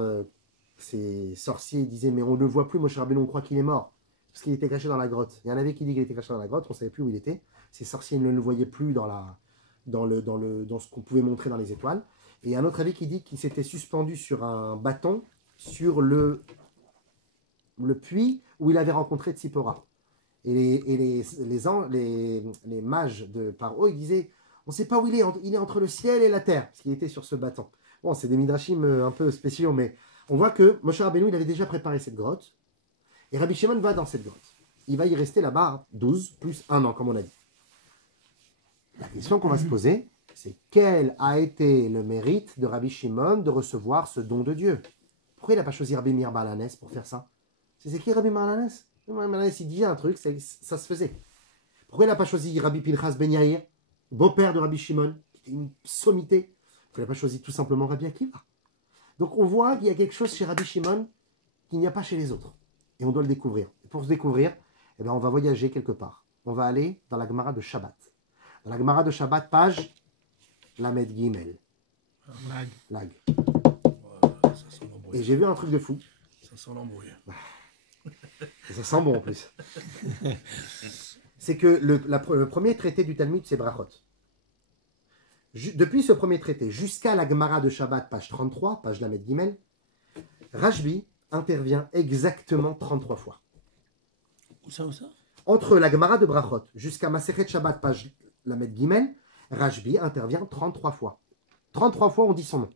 ces sorciers disaient mais on ne le voit plus, Moshe Rabbeinu, on croit qu'il est mort, parce qu'il était caché dans la grotte. Il y en avait qui dit qu'il était caché dans la grotte, on ne savait plus où il était. Ces sorciers ne le voyaient plus dans ce qu'on pouvait montrer dans les étoiles. Et il y a un autre avis qui dit qu'il s'était suspendu sur un bâton sur le puits où il avait rencontré Tzipora. Et les mages de Paro, ils disaient on ne sait pas où il est entre le ciel et la terre, parce qu'il était sur ce bâton. Bon, c'est des midrashim un peu spéciaux, mais on voit que Moshe Rabbeinu, il avait déjà préparé cette grotte, et Rabbi Shimon va dans cette grotte. Il va y rester là-bas 12 plus 1 an, comme on a dit. La question qu'on va se poser, c'est quel a été le mérite de Rabbi Shimon de recevoir ce don de Dieu? Pourquoi il n'a pas choisi Rabbi Meir Baal Hanès pour faire ça? C'est qui Rabbi Meir Baal Hanès? Il dit un truc, ça se faisait. Pourquoi il n'a pas choisi Rabbi Pinchas Ben Yair, beau-père de Rabbi Shimon, qui était une sommité? Pourquoi il n'a pas choisi tout simplement Rabbi Akiva? Donc on voit qu'il y a quelque chose chez Rabbi Shimon qu'il n'y a pas chez les autres. Et on doit le découvrir. Et pour se découvrir, eh bien, on va voyager quelque part. On va aller dans la Gemara de Shabbat. Dans la Gemara de Shabbat, page Lamed Gimel. Lag. Ouais, ça sent l'embrouille. Et j'ai vu un truc de fou. Ça sent l'embrouille. Et ça sent bon en plus. C'est que le premier traité du Talmud, c'est Brachot. Depuis ce premier traité, jusqu'à la Gemara de Shabbat, page 33, page Lamed Gimel, Rashbi intervient exactement 33 fois. Où ça? Entre la Gemara de Brachot jusqu'à Masechet Shabbat, page Lamed Gimel, Rashbi intervient 33 fois. 33 fois, on dit son nom.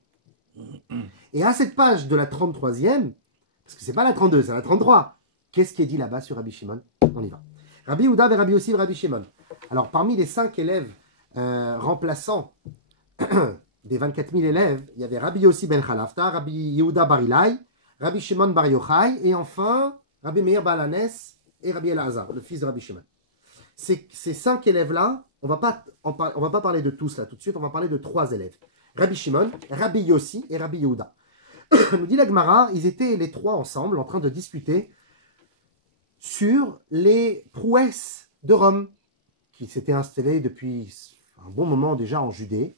Et à cette page de la 33e, parce que c'est pas la 32, c'est la 33, qu'est-ce qui est dit là-bas sur Rabbi Shimon? On y va. Rabbi Yehuda et Rabbi Yossi et Rabbi Shimon. Alors, parmi les 5 élèves remplaçants des 24 000 élèves, il y avait Rabbi Yossi ben Chalafta, Rabbi Yehuda bar Ilai, Rabbi Shimon bar Yochai, et enfin Rabbi Meir Baal Hanès et Rabbi Elazar, le fils de Rabbi Shimon. Ces 5 élèves-là, on va pas parler de tous là tout de suite, on va parler de 3 élèves. Rabbi Shimon, Rabbi Yossi et Rabbi Yehuda. nous dit la Gemara, ils étaient les trois ensemble en train de discuter sur les prouesses de Rome, qui s'étaient installées depuis un bon moment déjà en Judée,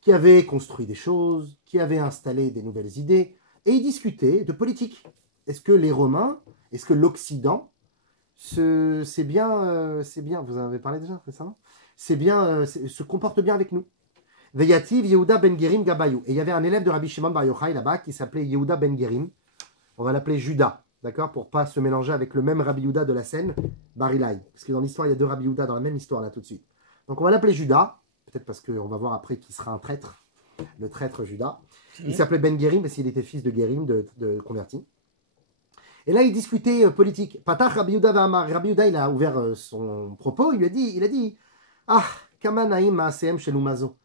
qui avaient construit des choses, qui avaient installé des nouvelles idées, et ils discutaient de politique. Est-ce que les Romains, est-ce que l'Occident, c'est bien, vous en avez parlé déjà récemment, se comporte bien avec nous. Veyativ Yehuda ben Gerim Gabayou. Et il y avait un élève de Rabbi Shimon Bar Yochai là-bas qui s'appelait Yehuda ben Gerim. On va l'appeler Judas, d'accord, pour pas se mélanger avec le même Rabbi Yehuda de la Seine, Barilai. Parce que dans l'histoire, il y a deux Rabbi Yehuda dans la même histoire là tout de suite. Donc on va l'appeler Judas, peut-être parce qu'on va voir après qu'il sera un traître, le traître Judas. Il s'appelait Ben Gerim parce qu'il était fils de Gerim, de converti. Et là, il discutait politique. Patach Rabbi Yehuda V'amar. Rabbi Yehuda, il a ouvert son propos, il a dit Ah, Kama Naïm Ma'asehem Shel Umazo.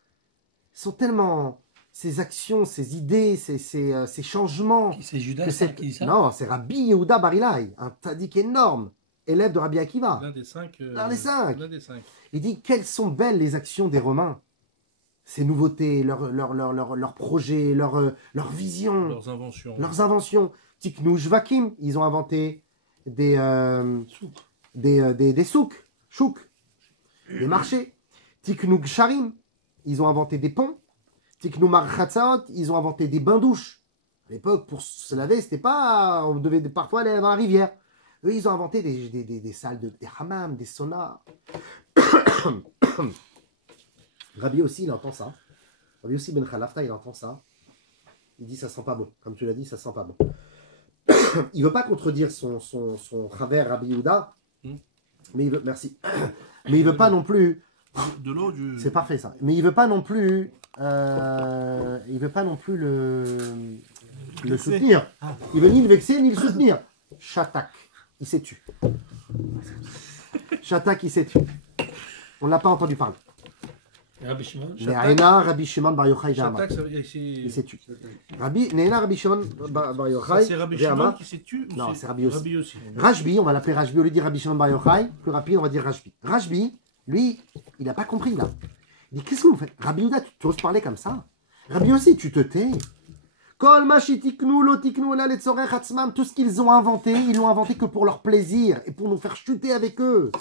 Sont tellement ces actions, ces idées, ces changements. C'est Judas que qui dit ça? Non, c'est Rabbi Yehuda Barilai, un tzaddik énorme, élève de Rabbi Akiva. L'un des cinq. L'un des cinq. L'un des cinq. Il dit quelles sont belles les actions des Romains, ces nouveautés, leurs projets, leurs visions, Leurs inventions. leurs inventions. Tiknou Jvakim, ils ont inventé des souks, chouk, des marchés. Tiknou Gsharim, ils ont inventé des ponts. Tiknou Marchatzaot, ils ont inventé des bains-douches. À l'époque, pour se laver, c'était pas. On devait parfois aller dans la rivière. Eux, ils ont inventé des salles, des hammams, des saunas. Rabbi aussi, il entend ça. Rabbi aussi Ben Khalafta, il entend ça. Il dit ça sent pas bon. Comme tu l'as dit, ça sent pas bon. Il veut pas contredire son Chaver Rabbi Yehuda, mais il veut, merci. Mais il veut pas non plus. De l'eau, du. C'est parfait ça. Mais il veut pas non plus. Le soutenir. Il veut ni le vexer ni le soutenir. Chatak, il s'est tu. Chatak, il s'est tu. On l'a pas entendu parler. Rabbi Shimon. Ne'ena Rabbi Shimon Bar Yochai Ve'amar. Shatak, ça veut dire ici. Il s'est tu. Ne'ena Rabbi Shimon Bar Yochai C'est Rabbi Shimon Ve'amar. qui s'est tu ou Non, c'est Rabbi aussi. Rabbi aussi. Rajbi, on va l'appeler Rajbi, au lieu de dire Rabbi Shimon Bar Yochai, plus rapide, on va dire Rajbi. Rajbi, lui, il n'a pas compris là. Il dit qu'est-ce que vous faites? Rabbi Yehuda, tu oses parler comme ça? Rabbi aussi, tu te tais. Kol machitiknu lotiknu la letzorech atzmam, tout ce qu'ils ont inventé, ils l'ont inventé que pour leur plaisir et pour nous faire chuter avec eux.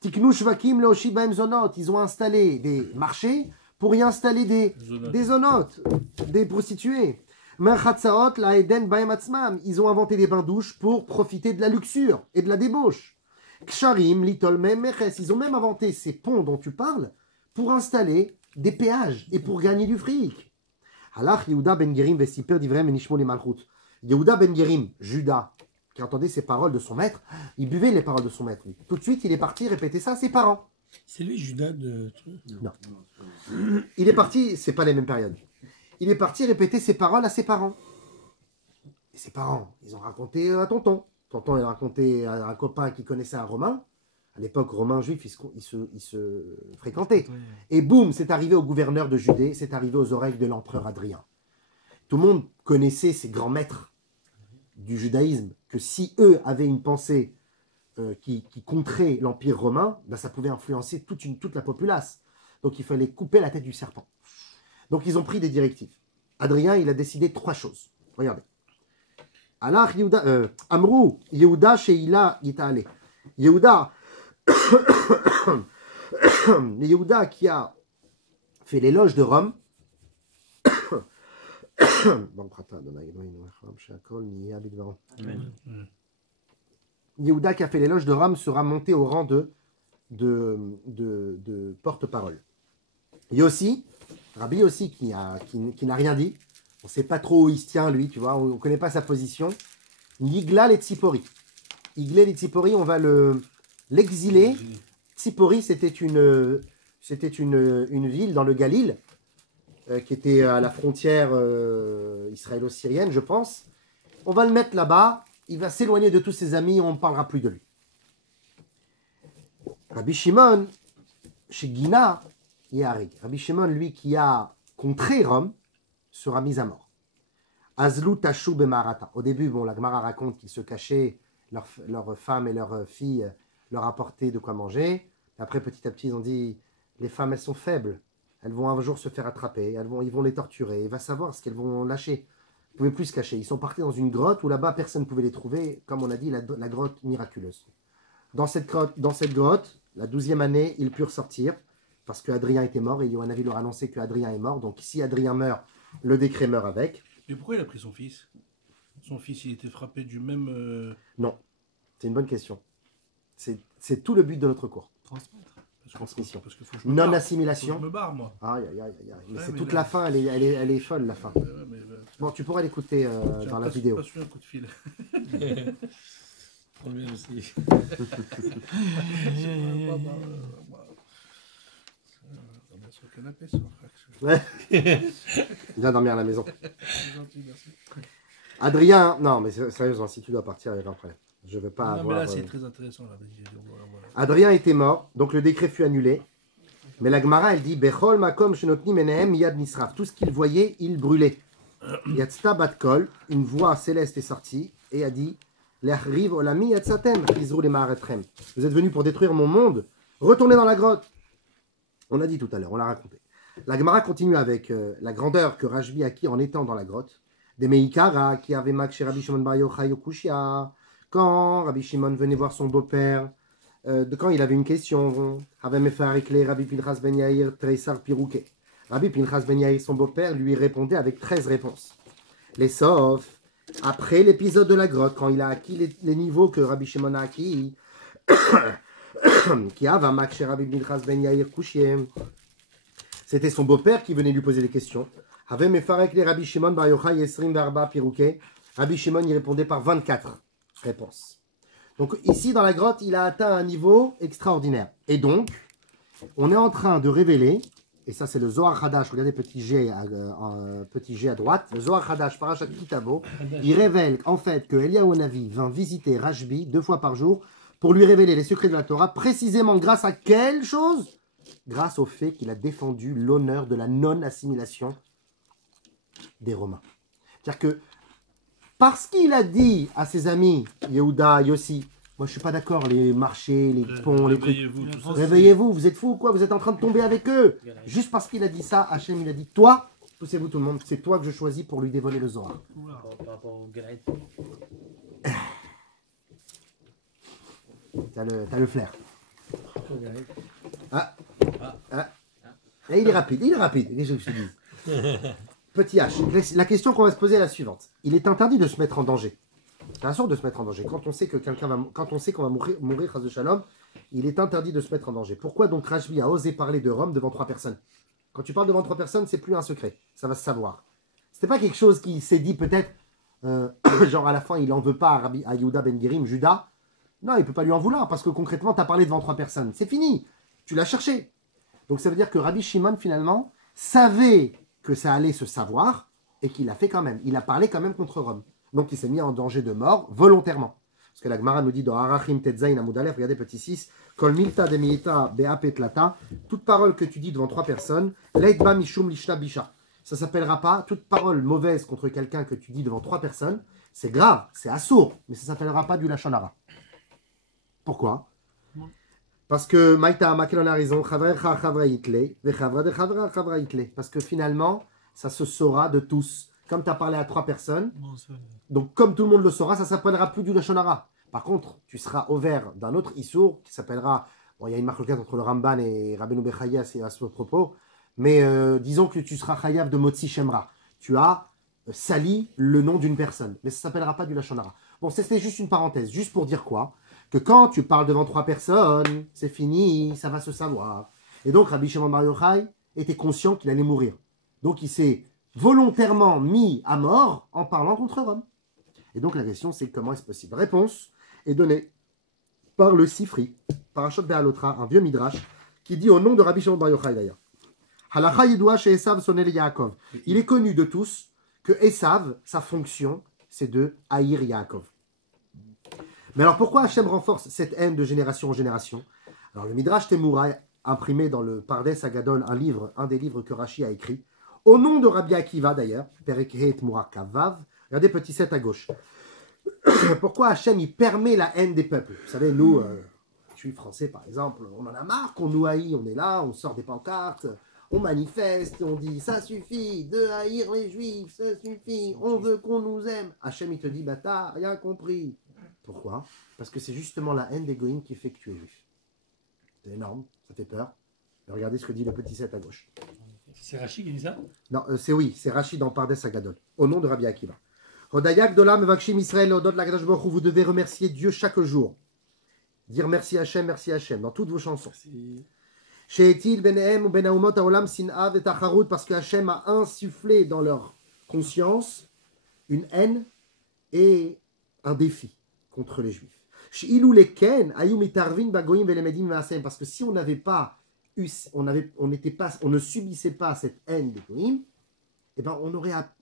Tiknu shvakim leoshi baem zonot, ils ont installé des marchés pour y installer des zonotes, des prostituées. Merchatzaot la eden baem atzmam, ils ont inventé des bains-douches pour profiter de la luxure et de la débauche. Ksharim litol mem meches, ils ont même inventé ces ponts dont tu parles pour installer des péages et pour gagner du fric. Halach Yehuda ben Gerim vesiper divrem enishmo le malchut. Yehuda ben Gerim, Judas, qui entendait ces paroles de son maître, il buvait les paroles de son maître. Lui. Tout de suite, il est parti répéter ça à ses parents. C'est lui, Judas de. Non. Il est parti, c'est pas les mêmes périodes. Il est parti répéter ses paroles à ses parents. Et ses parents, ils ont raconté à tonton. Tonton, il a raconté à un copain qui connaissait un Romain. À l'époque, Romains juifs, ils se fréquentaient. Et boum, c'est arrivé au gouverneur de Judée, c'est arrivé aux oreilles de l'empereur Adrien. Tout le monde connaissait ces grands maîtres du judaïsme, que si eux avaient une pensée qui contrait l'empire romain, ben ça pouvait influencer toute la populace. Donc il fallait couper la tête du serpent. Donc ils ont pris des directives. Adrien, il a décidé 3 choses. Regardez. Alors, Amrou, Yehuda, Sheila, Yita'ale. Yehuda, Yehuda qui a fait l'éloge de Rome. Yehuda qui a fait l'éloge de Rome sera monté au rang de porte-parole. Yossi, Rabbi Yossi qui n'a rien dit. On ne sait pas trop où il se tient lui, tu vois, on ne connaît pas sa position. Yigla les Tzipori. Yigla les Tzipori, on va l'exiler. Tzipori, c'était une ville dans le Galil qui était à la frontière israélo-syrienne, je pense. On va le mettre là-bas. Il va s'éloigner de tous ses amis. On ne parlera plus de lui. Rabbi Shimon, chez Gina, Yarig. Rabbi Shimon, lui qui a contré Rome, sera mis à mort. Azlu Tashu Bemarata. Au début, bon, la Gemara raconte qu'ils se cachaient, leurs femmes et leurs filles leur apportaient de quoi manger. Après, petit à petit, ils ont dit, les femmes, elles sont faibles. Elles vont un jour se faire attraper. Ils vont les torturer. Il va savoir ce qu'elles vont lâcher. ne pouvaient plus se cacher. Ils sont partis dans une grotte où là-bas, personne ne pouvait les trouver, comme on a dit, la grotte miraculeuse. Dans cette grotte, la 12e année, ils purent sortir, parce qu'Adrien était mort, et Yohanavi leur a annoncé qu'Adrien est mort. Donc si Adrien meurt, le décret meurt avec. Mais pourquoi il a pris son fils? Son fils, il était frappé du même... Non, c'est une bonne question. C'est tout le but de notre cours. Transmettre. Transmission. Parce que faut que je me barre. Faut que Non-assimilation. je me barre, moi. Aïe, aïe, aïe, aïe. Mais Ouais, c'est mais toute là- la fin, elle est folle, la fin. Ouais, mais, Bon, tu pourras l'écouter tiens, dans la passe- vidéo. passe-lui un coup de fil. Trop bien aussi. On est sur le canapé, ça, frère. Ouais. Viens dormir à la maison. C'est gentil, merci. Adrien, non, mais sérieusement, si tu dois partir, il y a après. Je veux pas Non, mais avoir. là, c'est très intéressant. Là. Voilà. Adrien était mort, donc le décret fut annulé. Mais la Gemara, elle dit Bechol makom shenotni menehem yad nisraf. Tout ce qu'il voyait, il brûlait. Yatzta bat kol, une voix céleste est sortie et a dit L'achriv olami yatsatem, izru le ma'aretrem. Vous êtes venus pour détruire mon monde, retournez dans la grotte. On l'a dit tout à l'heure, on l'a raconté. La Gemara continue avec la grandeur que Rajbi acquit en étant dans la grotte. Des Meikara qui avait mak chez Rabbi Shimon Bar Yochai au Kushia. Quand Rabbi Shimon venait voir son beau-père, quand il avait une question, Rabbi Pinchas Ben Yair Treisar Pirouke. Rabbi Pinchas Ben Yair, son beau-père, lui répondait avec 13 réponses. Les sauf, après l'épisode de la grotte, quand il a acquis les niveaux que Rabbi Shimon a acquis, qui a mak chez Rabbi Pinchas Ben Yair Kushiem. C'était son beau-père qui venait lui poser des questions. Rabbi Shimon Bar Yochai Esrim Varba Pirouke. Rabbi Shimon y répondait par 24 réponses. Donc ici dans la grotte, il a atteint un niveau extraordinaire. Et donc, on est en train de révéler, et ça c'est le Zohar Hadash, regardez petit G à droite, le Zohar Hadash, Parashat Kitabo, il révèle en fait que Eliyahu Hanavi vint visiter Rajbi 2 fois par jour pour lui révéler les secrets de la Torah, précisément grâce à quelle chose? Grâce au fait qu'il a défendu l'honneur de la non-assimilation des Romains. C'est-à-dire que parce qu'il a dit à ses amis, Yehuda, Yossi, moi je suis pas d'accord, les marchés, les ponts, les trucs, Réveillez-vous, tout ça. réveillez-vous, vous êtes fous ou quoi? Vous êtes en train de tomber avec eux. Juste parce qu'il a dit ça, Hachem il a dit, toi, poussez-vous tout le monde, c'est toi que je choisis pour lui dévoiler le Zohar. Par rapport au Galaït. T'as le flair. Et il est rapide, qu'est-ce que je te dis? Petit H, la question qu'on va se poser est la suivante. Il est interdit de se mettre en danger. C'est sûr de se mettre en danger. Quand on sait que quand on sait qu'on va mourir, chas de shalom, il est interdit de se mettre en danger. Pourquoi donc Rajbi a osé parler de Rome devant 3 personnes? Quand tu parles devant 3 personnes, c'est plus un secret. Ça va se savoir. C'était pas quelque chose qui s'est dit peut-être, genre à la fin, il en veut pas à Yehuda Ben Gerim, Judas. Non, il peut pas lui en vouloir parce que concrètement, tu as parlé devant 3 personnes. C'est fini. Tu l'as cherché. Donc ça veut dire que Rabbi Shimon, finalement, savait que ça allait se savoir et qu'il l'a fait quand même. Il a parlé quand même contre Rome. Donc il s'est mis en danger de mort volontairement. Parce que la Gemara nous dit dans Arachim Tetzain Amudalef, regardez petit 6, Kol milta de milita beapetlata, toute parole que tu dis devant 3 personnes, leitba mishum lishna bisha. Ça s'appellera pas, toute parole mauvaise contre quelqu'un que tu dis devant 3 personnes, c'est grave, c'est assourd, mais ça s'appellera pas du lachon hara. Pourquoi? Parce que Maïta Makelon a raison, parce que finalement, ça se saura de tous. Comme tu as parlé à 3 personnes, donc comme tout le monde le saura, ça ne s'appellera plus du Lashon Hara. Par contre, tu seras au vert d'un autre Issour qui s'appellera, bon, il y a une marque entre le Ramban et Rabbeinu Bechaya, c'est à ce propos, mais disons que tu seras Chayav de Motzi Shemra. Tu as sali le nom d'une personne, mais ça ne s'appellera pas du Lashon Hara. Bon, c'était juste une parenthèse, juste pour dire quoi? Que quand tu parles devant 3 personnes, c'est fini, ça va se savoir. Et donc Rabbi Shimon Bar Yochai était conscient qu'il allait mourir. Donc il s'est volontairement mis à mort en parlant contre Rome. Et donc la question c'est comment est-ce possible? Réponse est donnée par le Sifri, par Ashot Be'alotra, un vieux midrash, qui dit au nom de Rabbi Shimon Bar Yochai d'ailleurs. Halacha yidua she Esav sonel Yaakov. Il est connu de tous que Esav, sa fonction, c'est de haïr Yaakov. Mais alors pourquoi Hachem renforce cette haine de génération en génération? Alors le Midrash Temura, imprimé dans le Pardes Agadol, un des livres que Rashi a écrit, au nom de Rabbi Akiva d'ailleurs, Perek Temura Kavav, regardez petit 7 à gauche. Pourquoi Hachem il permet la haine des peuples? Vous savez, nous, je suis français par exemple, on en a marre qu'on nous haït, on est là, on sort des pancartes, on manifeste, on dit ça suffit de haïr les juifs, ça suffit, on veut qu'on nous aime. Hachem il te dit, bah t'as rien compris. Pourquoi? Parce que c'est justement la haine des goïms qui fait que tu es juif. C'est énorme, ça fait peur. Et regardez ce que dit le petit 7 à gauche. C'est Rachid qui dit ça? Non, c'est Rachid dans Pardes Agadol, au nom de Rabbi Akiva. Hodayak Dolam Vakshim Israël Odot Lakadosh Baruch Hu, vous devez remercier Dieu chaque jour. Dire merci Hachem, dans toutes vos chansons. She'etil benehem ou benaumot haolam sin'a vetacharut, parce que Hachem a insufflé dans leur conscience une haine et un défi contre les Juifs. She'ilou leken ayou mitarvin bagoyim velemedim ve'asem, parce que si on n'avait pas eu, on ne subissait pas cette haine des goyim, eh ben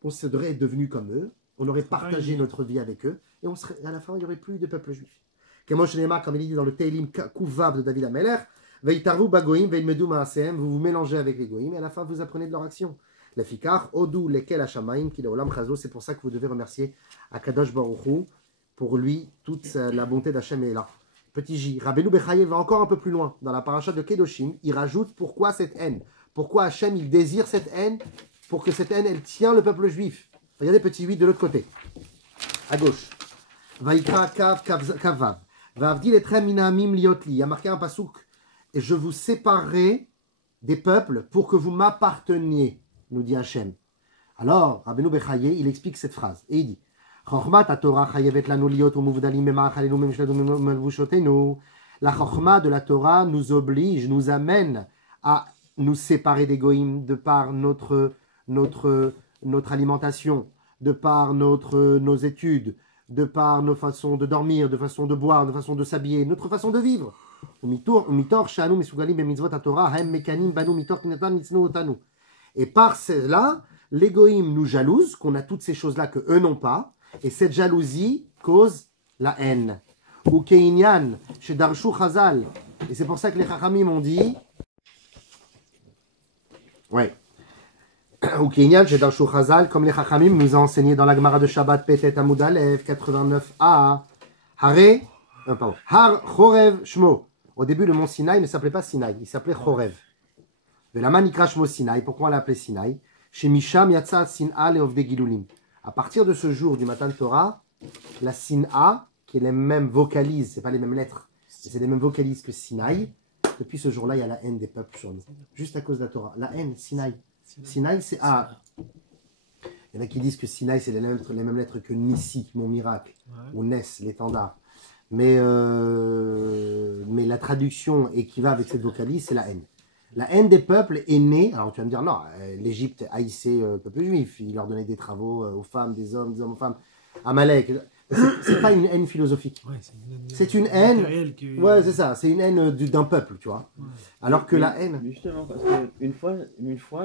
on serait devenu comme eux, on aurait partagé notre vie avec eux, et à la fin il n'y aurait plus de peuple juif. Comme il dit dans le Teilim Kouvav de David Ameler, Veitarvu bagoim veilmedou maasem, vous vous mélangez avec les goïms et à la fin vous apprenez de leur action. La fikar odou lekel hashamaim ki leolam chazo, c'est pour ça que vous devez remercier Akadosh Baruch Hu, pour lui toute la bonté d'Hachem est là. Petit J, Rabbeinu Bechaye va encore un peu plus loin dans la paracha de Kedoshim, il rajoute pourquoi cette haine, pourquoi Hachem il désire cette haine, pour que cette haine elle tient le peuple juif. Regardez petit 8 de l'autre côté, à gauche. Vaikra kavav. Il y a marqué un pasouk, et je vous séparerai des peuples pour que vous m'apparteniez, nous dit Hachem. Alors, Rabbeinu Bechaye, il explique cette phrase, et il dit, la chorma de la Torah nous oblige, nous amène à nous séparer des goïms de par notre alimentation, de par nos études, de par nos façons de dormir, de façon de boire, de façon de s'habiller, notre façon de vivre. Et par cela, les goïms nous jalousent, qu'on a toutes ces choses-là que eux n'ont pas, et cette jalousie cause la haine. Ou Keinyan, chez Darshu Chazal. Et c'est pour ça que les Chachamim ont dit, ouais, ou Keinyan, chez Darshu Chazal, comme les Chachamim nous ont enseigné dans la Gemara de Shabbat, Petet Amud Alev, 89a, Har Chorev Shmo. Au début, le mont Sinaï ne s'appelait pas Sinaï, il s'appelait Chorev. De la Manikra Shmo Sinaï, pourquoi on l'a appelé Sinaï? Chez Misham Yatsa Sin'a Leovde Gilulim. À partir de ce jour du Matan Torah, la Sin'a, qui est les mêmes vocalises, c'est pas les mêmes lettres, mais c'est les mêmes vocalises que Sinaï, depuis ce jour-là, il y a la haine des peuples sur nous. Juste à cause de la Torah. La haine, Sinaï. Sinaï, c'est A. Il y en a qui disent que Sinaï, c'est les mêmes lettres que Nissi, mon miracle, ou Ness, l'étendard. Mais la traduction et qui va avec cette vocalise, c'est la haine. La haine des peuples est née, alors tu vas me dire, non, l'Égypte haïssait le peuple juif, il leur donnait des travaux aux femmes, des hommes aux femmes. Amalek, c'est pas une haine philosophique. Ouais, c'est une haine. Ouais, c'est ça, c'est une haine d'un peuple, tu vois. Ouais. Alors que la haine. Justement, parce qu'une fois,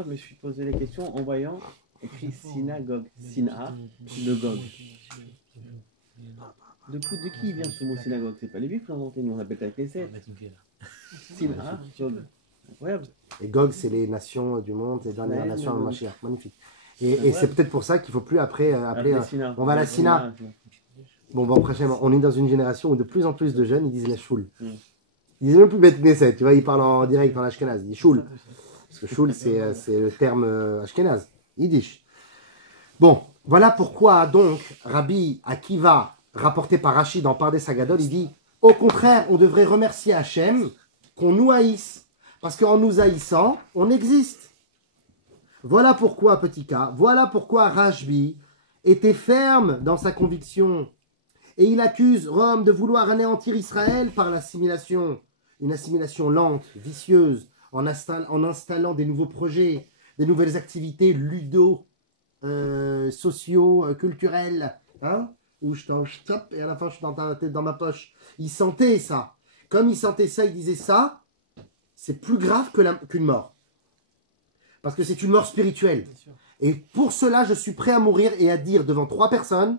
je me suis posé la question en voyant écrit synagogue, Sina, de Gog. De qui vient ce mot synagogue? C'est pas les Juifs qui l'ont inventé, nous on appelle ça avec les 7. Sina, Gog. Incroyable. Et Gog, c'est les nations du monde, les dernières nations de Mashiach. Magnifique. Et c'est peut-être pour ça qu'il ne faut plus appeler. On va à la Sina. Bon, prochainement, on est dans une génération où de plus en plus de jeunes ils disent la choule. Ils disent même plus Beth Knesset, tu vois, ils parlent en direct en ashkenaz, ils disent choule. Parce que choule, c'est le terme ashkenaz, yiddish. Bon, voilà pourquoi donc Rabbi Akiva, rapporté par Rachid dans Pardes Agadol, il dit au contraire, on devrait remercier Hachem qu'on nous haïsse. Parce qu'en nous haïssant, on existe. Voilà pourquoi, petit cas, voilà pourquoi Rashbi était ferme dans sa conviction. Et il accuse Rome de vouloir anéantir Israël par l'assimilation. Une assimilation lente, vicieuse, en installant des nouveaux projets, des nouvelles activités socio-culturelles. Hein, où je t'en stoppe et à la fin je suis dans ta tête, dans ma poche. Il sentait ça. Comme il sentait ça, il disait ça. C'est plus grave qu'une mort. Parce que c'est une mort spirituelle. Et pour cela, je suis prêt à mourir et à dire devant 3 personnes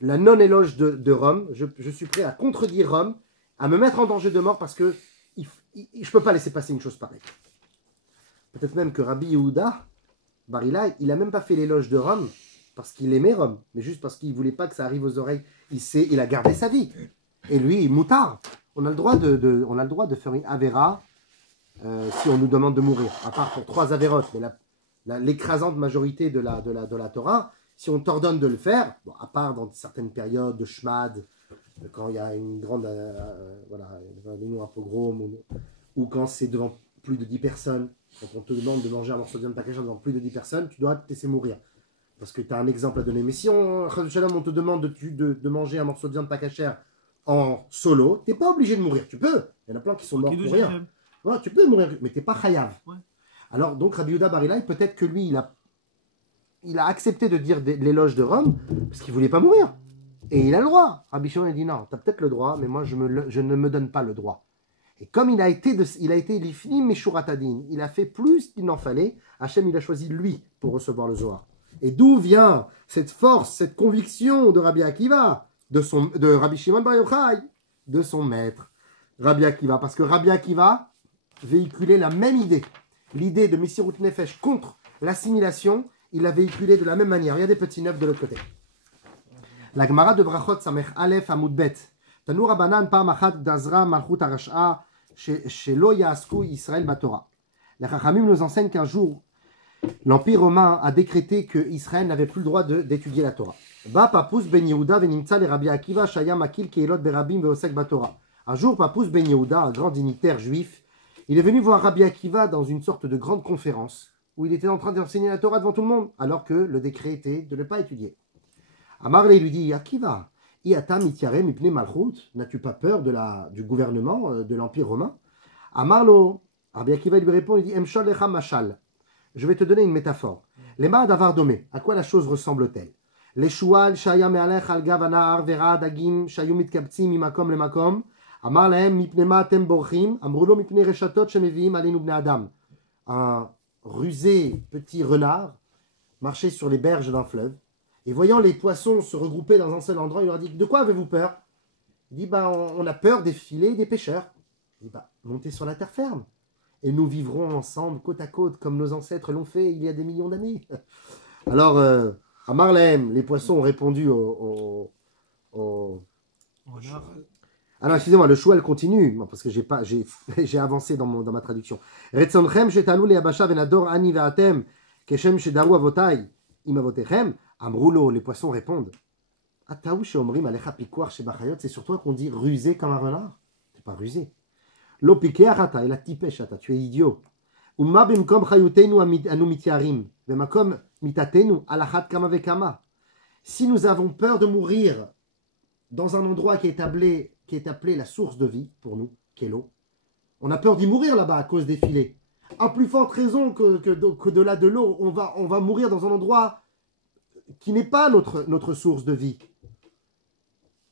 la non-éloge de Rome. Je suis prêt à contredire Rome, à me mettre en danger de mort parce que je ne peux pas laisser passer une chose pareille. Peut-être même que Rabbi Yehuda, Barila, il n'a même pas fait l'éloge de Rome parce qu'il aimait Rome, mais juste parce qu'il ne voulait pas que ça arrive aux oreilles. Il a gardé sa vie. Et lui, moutard. On a le droit de faire une Avera si on nous demande de mourir, à part pour 3 avérotes, mais l'écrasante majorité de la Torah, si on t'ordonne de le faire, bon, à part dans certaines périodes de shmad, quand il y a une grande, un pogrom, ou quand c'est devant plus de 10 personnes, quand on te demande de manger un morceau de viande pakasher devant plus de 10 personnes, tu dois te laisser mourir. Parce que tu as un exemple à donner. Mais si on te demande de manger un morceau de viande pakasher en solo, tu n'es pas obligé de mourir. Tu peux. Il y en a plein qui sont morts pour rien. Ouais, tu peux mourir, mais tu n'es pas chayav. Ouais. Alors, donc, Rabbi Yehuda Bar Ilai, peut-être que lui, il a accepté de dire l'éloge de Rome parce qu'il ne voulait pas mourir. Et il a le droit. Rabbi Shimon a dit non, tu as peut-être le droit, mais moi, je ne me donne pas le droit. Et comme il a été l'ifnim meshuratadin, il a fait plus qu'il n'en fallait, Hachem, il a choisi lui pour recevoir le Zohar. Et d'où vient cette force, cette conviction de Rabbi Akiva, de Rabbi Shimon Bar Yochai, de son maître, Rabbi Akiva. Parce que Rabbi Akiva véhiculait la même idée. L'idée de Messirut Nefesh contre l'assimilation, il l'a véhiculé de la même manière. Il y a des petits neufs de l'autre côté. La Gemara de Brachot Samech Aleph Amud Bet. Tanu Rabanan Pam Achat Dazra Malchut Arash'a Shelo Yasku Israël Batora. Les Chachamim nous enseignent qu'un jour, l'Empire romain a décrété que Israël n'avait plus le droit d'étudier la Torah. Va Papus ben Yehuda venimtza le Rabbi Akiva Shaya Makil Keilot Berabim Veosek Batora. Un jour, Papus ben Yehuda, un grand dignitaire juif, il est venu voir Rabbi Akiva dans une sorte de grande conférence où il était en train d'enseigner la Torah devant tout le monde, alors que le décret était de ne pas étudier. Amarle lui dit, Akiva, Iata mitiare mipne malchut, n'as-tu pas peur du gouvernement de l'Empire romain? Amarlo, Rabbi Akiva lui répond, il dit, Emshol lecha mashal. Je vais te donner une métaphore. Lema davar domé, à quoi la chose ressemble-t-elle? Les shual shaya me'alech al gav anar vera dagim shayu mitkabtzim mimakom lemakom. Amar lahem mipne ma atem borchim, amrulo mipne reshatot shemeviim alenu bnei adam. Un rusé petit renard marchait sur les berges d'un fleuve et voyant les poissons se regrouper dans un seul endroit, il leur dit, de quoi avez-vous peur? Il dit, on a peur des filets et des pêcheurs. Il dit, montez sur la terre ferme et nous vivrons ensemble côte à côte comme nos ancêtres l'ont fait il y a des millions d'années. Alors, à Marlem, les poissons ont répondu Ah non, excusez-moi, le choual continue, parce que j'ai avancé dans ma traduction. Retzonchem shetalu le'abasha venador ani ve'atem keshem shedaru avotai im avotechem amrulo, les poissons répondent. Ataou sheomrim alecha pikuar shebachayot, c'est sur toi qu'on dit rusé comme un renard. T'es pas rusé. Lo piqué arata, et la tipesh ata, tu es idiot. Umma bimkom chayuteinu anu mitiarim, vemakom mitatenu alachat kama vekama. Si nous avons peur de mourir dans un endroit qui est appelé la source de vie pour nous, qui est l'eau, on a peur d'y mourir là-bas à cause des filets. À plus forte raison que de là de l'eau, on va mourir dans un endroit qui n'est pas notre source de vie.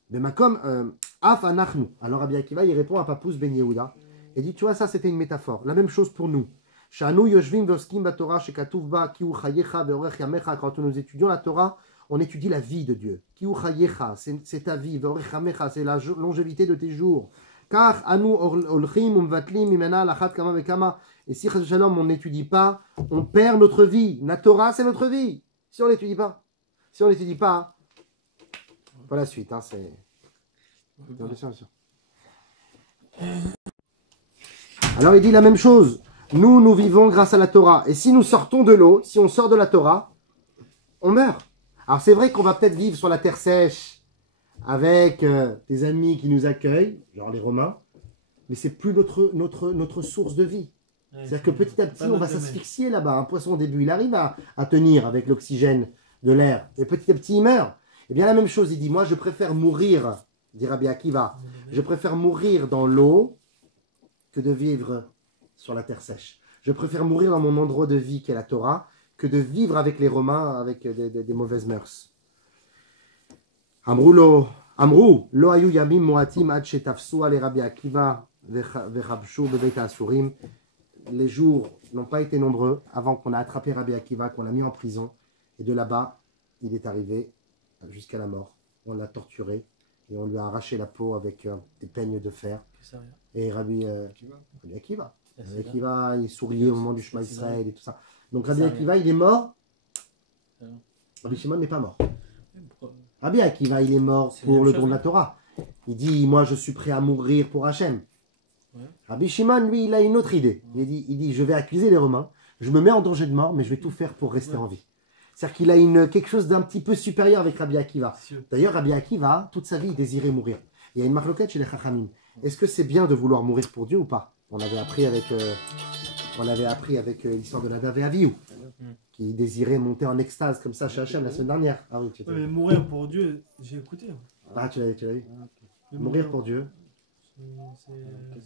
Mais Makom, Af Anachnu. Alors Rabbi Akiva, il répond à Papus ben Yehuda et dit, tu vois, ça c'était une métaphore. La même chose pour nous. Shanu yoshvim voskim batorah shekatuv ba kiu chayecha veorech yamecha. Quand nous étudions la Torah, on étudie la vie de Dieu. Kiu chayecha, c'est ta vie. Veorech yamecha, c'est la longévité de tes jours. Car anu olchim umvatlim imena lachat kama vekama. Et si chas shalom on n'étudie pas, on perd notre vie. La Torah, c'est notre vie. Si on n'étudie pas, pas la suite, hein, c'est. Bien sûr. Alors il dit la même chose. Nous vivons grâce à la Torah. Et si nous sortons de l'eau, si on sort de la Torah, on meurt. Alors c'est vrai qu'on va peut-être vivre sur la terre sèche avec des amis qui nous accueillent, genre les Romains, mais c'est plus notre source de vie. C'est-à-dire que petit à petit, on va s'asphyxier là-bas. Un poisson au début, il arrive à tenir avec l'oxygène de l'air. Et petit à petit, il meurt. Et bien la même chose, il dit, moi je préfère mourir, dit Rabbi Akiva, je préfère mourir dans l'eau que de vivre sur la terre sèche. Je préfère mourir dans mon endroit de vie qui est la Torah que de vivre avec les Romains avec des mauvaises mœurs. Amrou, lo ayu yamim moatim ad shetafsu ale Rabbi Akiva vechabshu bebeit asurim. Les jours n'ont pas été nombreux avant qu'on a attrapé Rabbi Akiva, qu'on l'a mis en prison. Et de là-bas, il est arrivé jusqu'à la mort. On l'a torturé et on lui a arraché la peau avec des peignes de fer. Et Rabbi Akiva, il souriait au moment du Shema Israël et tout ça. Donc Rabbi Akiva, il est mort. Rabbi Shimon n'est pas mort. Rabbi Akiva, il est mort pour le don de la Torah. Il dit, moi je suis prêt à mourir pour Hachem. Rabbi Shimon, lui, il a une autre idée. Il dit, je vais accuser les Romains, je me mets en danger de mort, mais je vais tout faire pour rester en vie. C'est-à-dire qu'il a quelque chose d'un petit peu supérieur avec Rabbi Akiva. D'ailleurs, Rabbi Akiva, toute sa vie, il désirait mourir. Il y a une marloquette chez les Chachamim. Est-ce que c'est bien de vouloir mourir pour Dieu ou pas? On l'avait appris avec l'histoire de Nadav et Avihu, qui désirait monter en extase comme ça chez Hachem la semaine dernière. Ah oui, Mais mourir pour Dieu, j'ai écouté. Ah, tu l'as vu. Mais Mourir pour Dieu, c'est-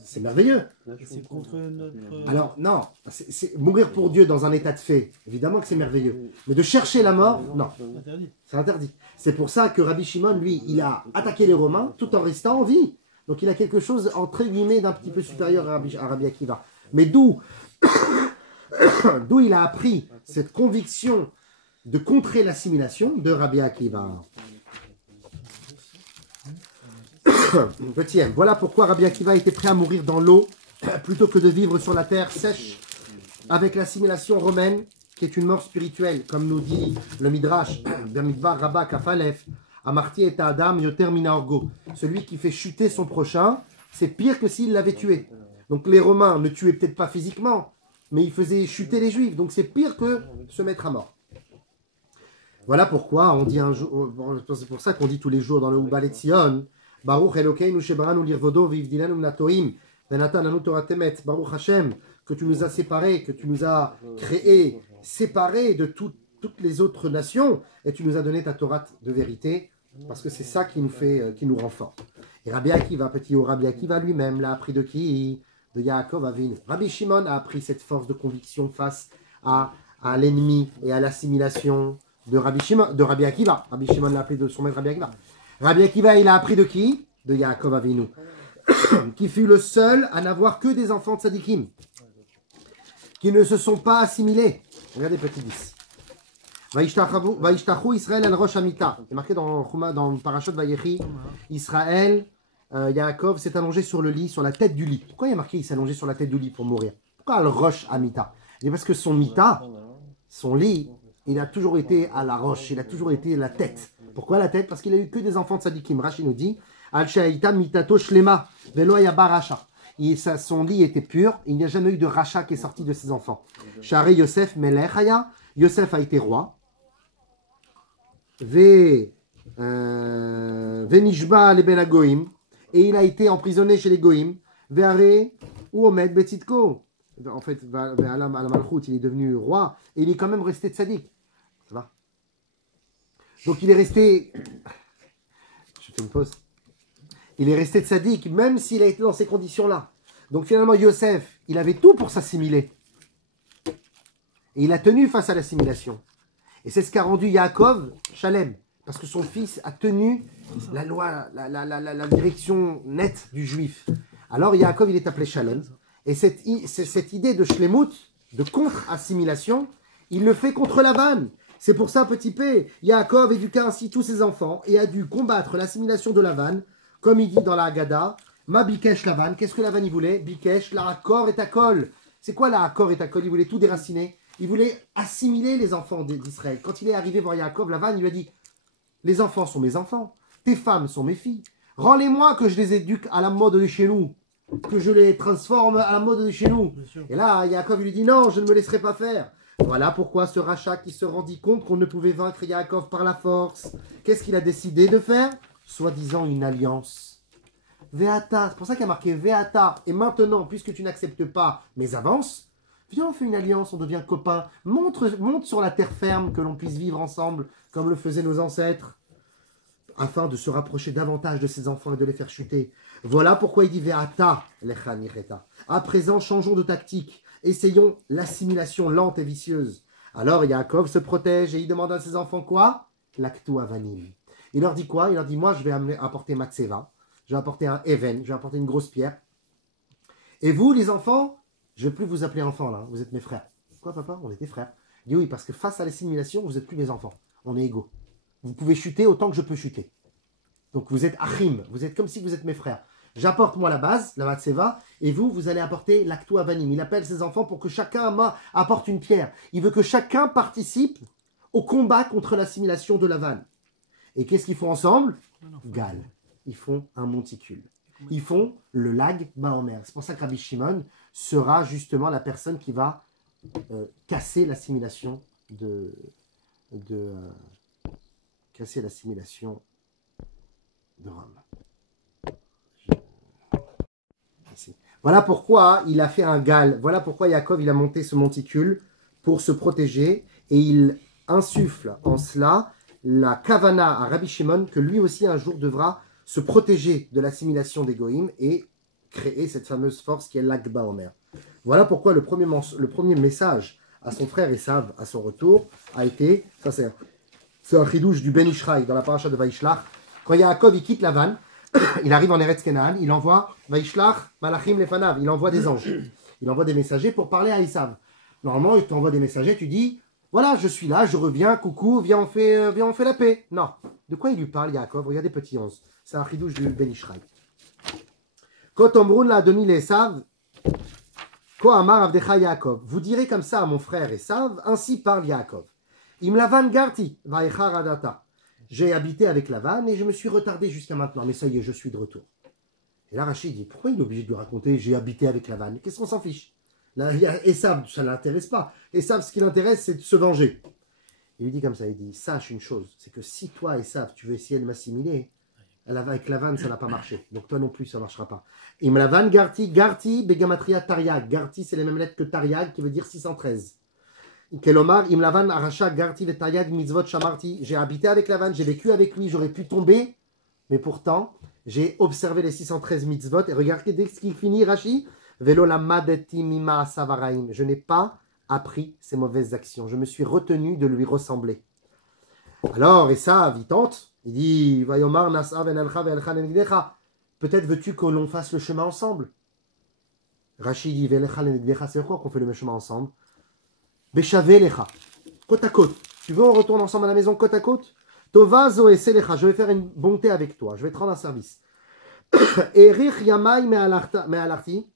c'est merveilleux. c'est contre notre. Alors, non, mourir pour Dieu dans un état de fait, évidemment que c'est merveilleux. Mais de chercher la mort, non, Interdit. c'est interdit. C'est pour ça que Rabbi Shimon, lui, il a attaqué les Romains tout en restant en vie. Donc il a quelque chose, entre guillemets, d'un petit peu supérieur à Rabbi Akiva. Mais d'où il a appris cette conviction de contrer l'assimilation de Rabbi Akiva. Petit M. Voilà pourquoi Rabbi Akiva était prêt à mourir dans l'eau plutôt que de vivre sur la terre sèche avec l'assimilation romaine qui est une mort spirituelle, comme nous dit le Midrash, Bamidbar Rabba Kafalef, Amarti et Adam Yoter Mina Orgo. Celui qui fait chuter son prochain, c'est pire que s'il l'avait tué. Donc les Romains ne tuaient peut-être pas physiquement, mais ils faisaient chuter les Juifs. Donc c'est pire que se mettre à mort. Voilà pourquoi on dit un jour, c'est pour ça qu'on dit tous les jours dans le Ubal Etzion, Baruch Elokeinu shebaranu lirvodo vivdilanu mnatoim venatan anu Torah temet. Baruch Hashem, que tu nous as séparés, que tu nous as créés, séparés de toutes les autres nations, et tu nous as donné ta Torah de vérité, parce que c'est ça qui nous rend forts. Et Rabbi Akiva, petit Rabbi Akiva lui-même, l'a appris de qui? De Yaakov Avinu. Rabbi Shimon a appris cette force de conviction face à l'ennemi et à l'assimilation de Rabbi Akiva. Rabbi Shimon l'a appelé de son maître Rabbi Akiva. Rabbi Akiva, il a appris de qui? De Yaakov Avinu, qui fut le seul à n'avoir que des enfants de Tzadikim, qui ne se sont pas assimilés. Regardez petit 10. Vaishtachu Israël al Rosh Amita. C'est marqué dans Parashat Vayechi. Israël, Yaakov s'est allongé sur le lit, sur la tête du lit. Pourquoi il y a marqué il s'est allongé sur la tête du lit pour mourir? Pourquoi al Rosh Amita? Et parce que son Mita, son lit, il a toujours été à la roche, il a toujours été la tête. Pourquoi la tête? Parce qu'il a eu que des enfants de Sadikim. Rashi nous dit al Shaita Mitato Shlema Velo Yaba Racha. Son lit était pur, il n'y a jamais eu de rachat qui est sorti de ses enfants. Shari Yosef Melech Haya, Yosef a été roi. Venishba le Ben Goïm, et il a été emprisonné chez les Goïm. Veare ou Omed Betzitko. En fait, Alam Malchut, il est devenu roi, et il est quand même resté tzaddik. Ça va? Donc il est resté. Je fais une pause. Il est resté tzaddik, même s'il a été dans ces conditions-là. Donc finalement, Yosef, il avait tout pour s'assimiler. Et il a tenu face à l'assimilation. Et c'est ce qu'a rendu Yaakov Shalem. Parce que son fils a tenu la loi, la direction nette du juif. Alors Yaakov, il est appelé Shalem. Et cette idée de Shlemut, de contre-assimilation, il le fait contre Lavan. C'est pour ça, petit P, Yaakov éduqua ainsi tous ses enfants et a dû combattre l'assimilation de Lavan, comme il dit dans la Haggadah, Ma Bikesh Lavan. Qu'est-ce que Lavan il voulait? Bikesh, la Hakor et Takol. C'est quoi la Hakor et Takol? Il voulait tout déraciner. Il voulait assimiler les enfants d'Israël. Quand il est arrivé voir Yaakov, Lavan, il lui a dit, les enfants sont mes enfants, tes femmes sont mes filles. Rends-les-moi que je les éduque à la mode de chez nous, que je les transforme à la mode de chez nous. Et là, Yaakov lui dit, non, je ne me laisserai pas faire. Voilà pourquoi ce rachat qui se rendit compte qu'on ne pouvait vaincre Yaakov par la force. Qu'est-ce qu'il a décidé de faire? Soi-disant une alliance. Veata, c'est pour ça qu'il y a marqué Veata. Et maintenant, puisque tu n'acceptes pas mes avances, viens, on fait une alliance, on devient copains. Monte sur la terre ferme, que l'on puisse vivre ensemble, comme le faisaient nos ancêtres, afin de se rapprocher davantage de ses enfants et de les faire chuter. Voilà pourquoi il dit Veata, lechanireta. À présent, changeons de tactique. Essayons l'assimilation lente et vicieuse. Alors Yaakov se protège et il demande à ses enfants quoi? L'actu avanim. Il leur dit quoi? Il leur dit, moi je vais apporter matseva, je vais apporter un even, je vais apporter une grosse pierre. Et vous les enfants, je ne vais plus vous appeler enfants là, vous êtes mes frères. Quoi papa? On était frères. Il dit oui, parce que face à l'assimilation, vous n'êtes plus mes enfants. On est égaux. Vous pouvez chuter autant que je peux chuter. Donc vous êtes achim, vous êtes comme si vous êtes mes frères. J'apporte moi la base, la matseva, et vous allez apporter l'actu avanim. Il appelle ses enfants pour que chacun apporte une pierre. Il veut que chacun participe au combat contre l'assimilation de Lavan. Et qu'est-ce qu'ils font ensemble? Gal. Ils font un monticule. Ils font le lag Baomer. C'est pour ça que Rabbi Shimon sera justement la personne qui va casser l'assimilation casser l'assimilation de Rome. Ici. Voilà pourquoi il a fait un gal. Voilà pourquoi Yaakov il a monté ce monticule pour se protéger et il insuffle en cela la kavana à Rabbi Shimon que lui aussi un jour devra se protéger de l'assimilation des goïms et créer cette fameuse force qui est l'Akba Omer. Voilà pourquoi le premier message à son frère Esav à son retour a été, ça c'est un chidouche du Ben Ishraï dans la paracha de Vaishlach, quand Yaakov il quitte la vanne, il arrive en Eretz Kenaan, il envoie Vaishlach Malachim Lefanav, il envoie des anges, il envoie des messagers pour parler à Esav. Normalement, il t'envoie des messagers, tu dis, voilà, je suis là, je reviens, coucou, viens on fait la paix. Non. De quoi il lui parle, Yaakov? Regardez petit 11. C'est un chidouche du Ben Ishraï. Quand Omrun l'a donné les Esav, Ko Amar Avdecha Yaakov. Vous direz comme ça à mon frère Esav, ainsi parle Yaakov. Im Lavan Garti, Vaecha Radata. J'ai habité avec Lavan et je me suis retardé jusqu'à maintenant, mais ça y est, je suis de retour. Et là, Rachid dit, pourquoi il est obligé de lui raconter, j'ai habité avec Lavan? Qu'est-ce qu'on s'en fiche? Là, Esav, ça ne l'intéresse pas. Esav, ce qui l'intéresse, c'est de se venger. Il lui dit comme ça, il dit, sache une chose, c'est que si toi, Esav, tu veux essayer de m'assimiler, avec Lavan, ça n'a pas marché. Donc toi non plus, ça ne marchera pas. Im Lavan Garti, Garti, Begamatria Tariag. Garti, c'est les mêmes lettres que Tariag, qui veut dire 613. Kelomar, Im Lavan Aracha, Garti, Vetariag, Mitzvot, Shamarti. J'ai habité avec Lavan, j'ai vécu avec lui, j'aurais pu tomber, mais pourtant, j'ai observé les 613 mitzvot. Et regardez, dès qu'il finit, Rashi, Velo lamadeti mima savaraim. Je n'ai pas appris ses mauvaises actions. Je me suis retenu de lui ressembler. Alors, Esav, il tente. Il dit, Vayomar Nasav en alcha ve'elcha nenegdecha. Peut-être veux-tu que l'on fasse le chemin ensemble? Rachid dit, ve'elcha nenegdecha, c'est quoi qu'on fait le chemin ensemble? Beshave lecha, côte à côte. Tu veux on retourne ensemble à la maison côte à côte? Tova zoe selecha, je vais faire une bonté avec toi, je vais te rendre un service. Erich yamai me'alarti,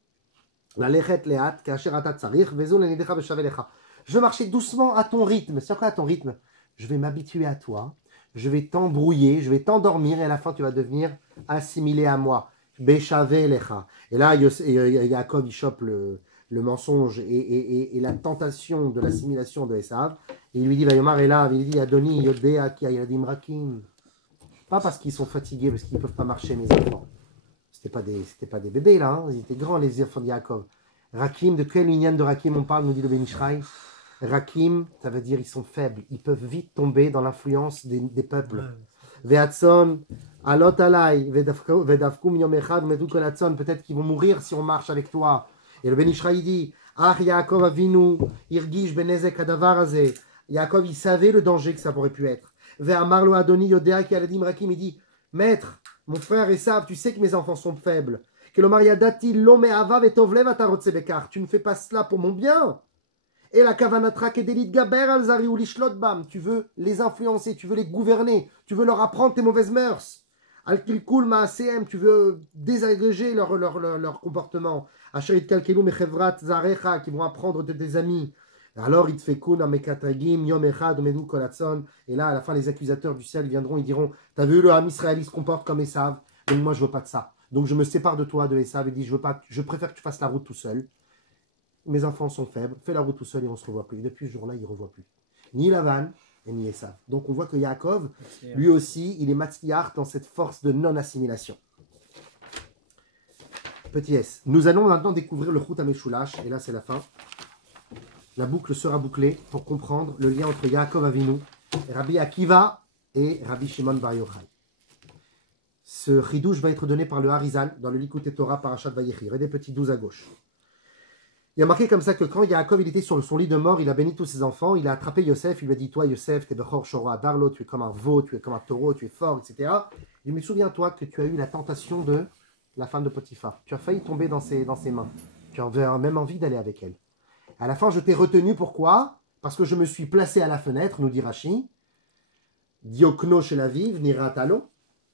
la lechet lehat, kasher atat tsarich, vezo nenegdecha beshave lecha. Je marchais doucement à ton rythme. C'est quoi à ton rythme? Je vais m'habituer à toi. Je vais t'embrouiller, je vais t'endormir et à la fin tu vas devenir assimilé à moi. Béchavé lecha. Et là, Yaakov il chope le mensonge et la tentation de l'assimilation de Esav. Et il lui dit, Vayomar Elav, il dit, Adoni, Yodea, Ki Ayadim Rakim. Pas parce qu'ils sont fatigués, parce qu'ils ne peuvent pas marcher, mes enfants. C'était pas des bébés là, hein. Ils étaient grands les enfants de Yaakov. Rakim, de quelle lignane de Rakim on parle, nous dit le Ben Ishraï? Rakim, ça veut dire ils sont faibles, ils peuvent vite tomber dans l'influence des peuples. Ve'atson, alot alai, vedavkum yom echad, medou kolatson, peut-être qu'ils vont mourir si on marche avec toi. Et le Ben Ishraï dit, ah Yaakov avinu, irgish benezek adavar azeh. Yaakov, il savait le danger que ça pourrait pu être. Ve'amarlo adoni yodea ki aladim rakim, il dit, maître, mon frère Esav, tu sais que mes enfants sont faibles. Que le mariadati lo me'ava ve'tovlev atarotse bekar, tu ne fais pas cela pour mon bien. Et la kavanatra kedelit gaber al zari ou lishlot bam, tu veux les influencer, tu veux les gouverner, tu veux leur apprendre tes mauvaises mœurs. Al kilkul ma'asem, tu veux désagréger leur comportement. Asherit kalkelu mechevrat zarecha, qui vont apprendre de tes amis. Alors il te fait kun amekatagim yom echad medu kolatson. Et là à la fin les accusateurs du ciel viendront, ils diront, t'as vu le Ham Israël il se comporte comme Esav, donc moi je veux pas de ça. Donc je me sépare de toi de Esav et dis je préfère que tu fasses la route tout seul. Mes enfants sont faibles, fais la route tout seul et on ne se revoit plus. Et depuis ce jour-là, il ne revoit plus. Ni Lavan et ni Esav. Donc on voit que Yaakov, lui aussi, il est matzliach dans cette force de non-assimilation. Petit S. Nous allons maintenant découvrir le Chut HaMeshulash, et là c'est la fin. La boucle sera bouclée pour comprendre le lien entre Yaakov Avinu, Rabbi Akiva et Rabbi Shimon Bar Yochai. Ce chidouche va être donné par le Harizal dans le Likutei Torah Parashat Vayechi. Regardez petit 12 à gauche. Il a marqué comme ça que quand Yaakov il était sur son lit de mort, il a béni tous ses enfants, il a attrapé Yosef, il lui a dit, toi Yosef, t'es Bechor Shoro Adarlo, tu es comme un veau, tu es comme un taureau, tu es fort, etc. Il me souviens-toi que tu as eu la tentation de la femme de Potiphar. Tu as failli tomber dans ses mains. Tu avais même envie d'aller avec elle. À la fin, je t'ai retenu, pourquoi? Parce que je me suis placé à la fenêtre, nous dit Rashi, Diokno chez la vive, Niratalo.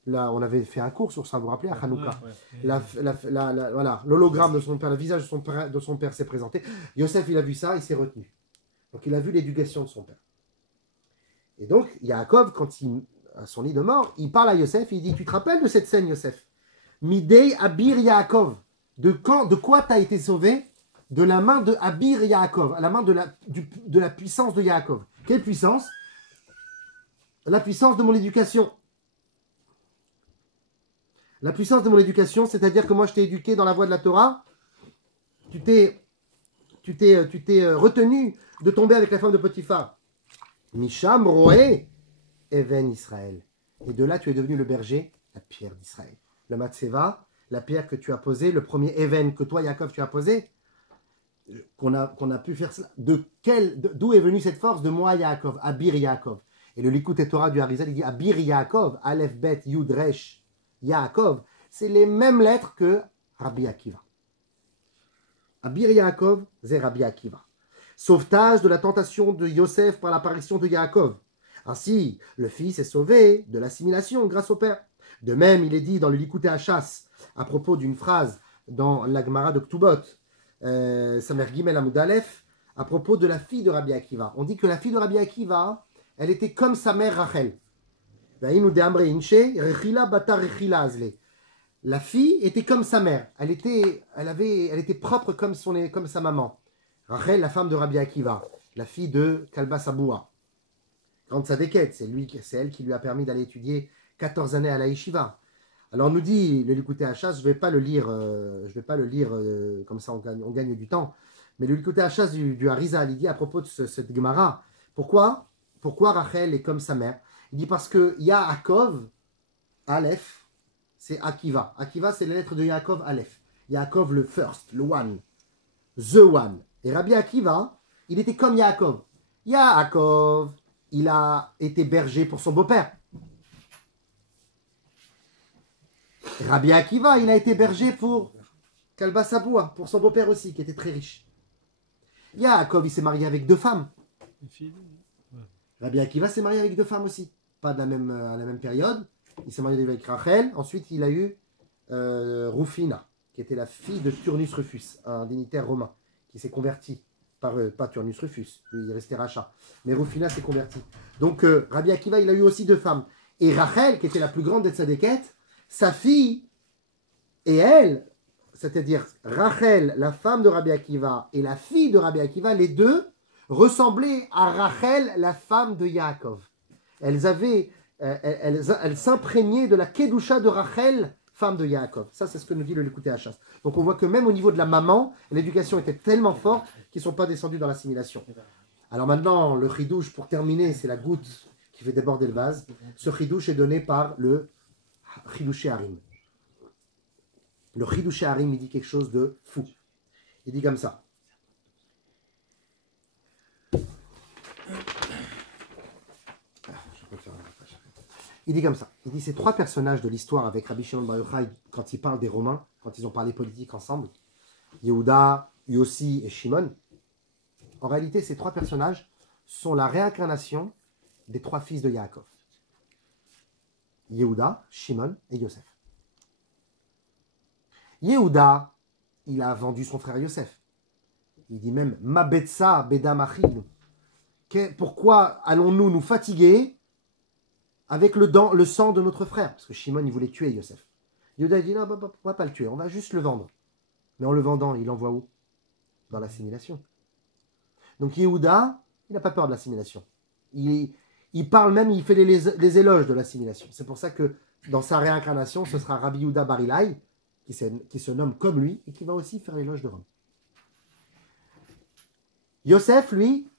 Là, on avait fait un cours sur ça, vous vous rappelez, à Hanouka. Voilà, l'hologramme de son père, le visage de son père s'est présenté. Yosef, il a vu ça, il s'est retenu. Donc, il a vu l'éducation de son père. Et donc, Yaakov, quand il à son lit de mort, il parle à Yosef, il dit, tu te rappelles de cette scène, Yosef? Midei Abir Yaakov. De quoi tu as été sauvé? De la main de Abir Yaakov, à la main de la puissance de Yaakov. Quelle puissance? La puissance de mon éducation. La puissance de mon éducation, c'est-à-dire que moi je t'ai éduqué dans la voie de la Torah. Tu t'es retenu de tomber avec la femme de Potiphar. Misham Roé, Even Israël. Et de là, tu es devenu le berger, la pierre d'Israël. Le Matseva, la pierre que tu as posée, le premier Even que toi, Yaakov, tu as posé, qu'on a pu faire cela. D'où est venue cette force? De moi, Yaakov, Abir Yaakov. Et le Likutei Torah du Harizal, il dit Abir Yaakov, Aleph Bet Yud Resh Yaakov. C'est les mêmes lettres que Rabbi Akiva. Abir Yaakov, c'est Rabbi Akiva. Sauvetage de la tentation de Yosef par l'apparition de Yaakov. Ainsi, le fils est sauvé de l'assimilation grâce au père. De même, il est dit dans le Likutei Hachas, à propos d'une phrase dans la Gemara de Ktubot, Samer Gimel Amud Aleph, à propos de la fille de Rabbi Akiva. On dit que la fille de Rabbi Akiva, elle était comme sa mère Rachel. La fille était comme sa mère. Elle était propre comme sa maman. Rachel, la femme de Rabbi Akiva, la fille de Kalba Saboua. Grande Sadeket, c'est elle qui lui a permis d'aller étudier 14 années à la Yeshiva. Alors on nous dit, le Likutei Hachas, je ne vais pas le lire, comme ça on gagne du temps, mais le Likutei Hachas du Harizal, il dit à propos de cette Gemara, pourquoi Rachel est comme sa mère? Il dit parce que Yaakov, Aleph, c'est Akiva. Akiva, c'est la lettre de Yaakov, Aleph. Yaakov, le first, le one, the one. Et Rabbi Akiva, il était comme Yaakov. Yaakov, il a été berger pour son beau-père. Rabbi Akiva, il a été berger pour Kalba Saboua, pour son beau-père aussi, qui était très riche. Yaakov, il s'est marié avec 2 femmes. Rabbi Akiva s'est marié avec 2 femmes aussi. Pas à la même période. Il s'est marié avec Rachel. Ensuite, il a eu Rufina, qui était la fille de Turnus Rufus, un dignitaire romain, qui s'est converti. Pas Turnus Rufus, lui, il restait rachat. Mais Rufina s'est converti. Donc, Rabbi Akiva, il a eu aussi 2 femmes. Et Rachel, qui était la plus grande des tzadékettes, sa fille et elle, c'est-à-dire Rachel, la femme de Rabbi Akiva, et la fille de Rabbi Akiva, les deux ressemblaient à Rachel, la femme de Yaakov. Elles s'imprégnaient de la Kedusha de Rachel, femme de Yaakov. Ça, c'est ce que nous dit le Likutei Hachas. Donc on voit que même au niveau de la maman, l'éducation était tellement forte qu'ils ne sont pas descendus dans l'assimilation. Alors maintenant, le chidouche, pour terminer, c'est la goutte qui fait déborder le vase. Ce chidouche est donné par le Chidouché Harim. Le Chidouché Harim, il dit quelque chose de fou. Il dit comme ça. Il dit comme ça. Il dit ces 3 personnages de l'histoire avec Rabbi Shimon Bar Yochai, quand ils parlent des Romains, quand ils ont parlé politique ensemble, Yehuda, Yossi et Shimon, en réalité, ces 3 personnages sont la réincarnation des 3 fils de Yaakov. Yehuda, Shimon et Yosef. Yehuda, il a vendu son frère Yosef. Il dit même Ma betsa bedam achinu. Pourquoi allons-nous nous fatiguer avec le sang de notre frère? Parce que Shimon, il voulait tuer Yosef. Yehuda dit non, on ne va pas le tuer, on va juste le vendre. Mais en le vendant, il l'envoie où? Dans l'assimilation. Donc Yehuda, il n'a pas peur de l'assimilation. Il parle même, il fait les éloges de l'assimilation. C'est pour ça que dans sa réincarnation, ce sera Rabbi Yehuda Bar Ilai, qui se nomme comme lui, et qui va aussi faire l'éloge de Rome. Yosef, lui,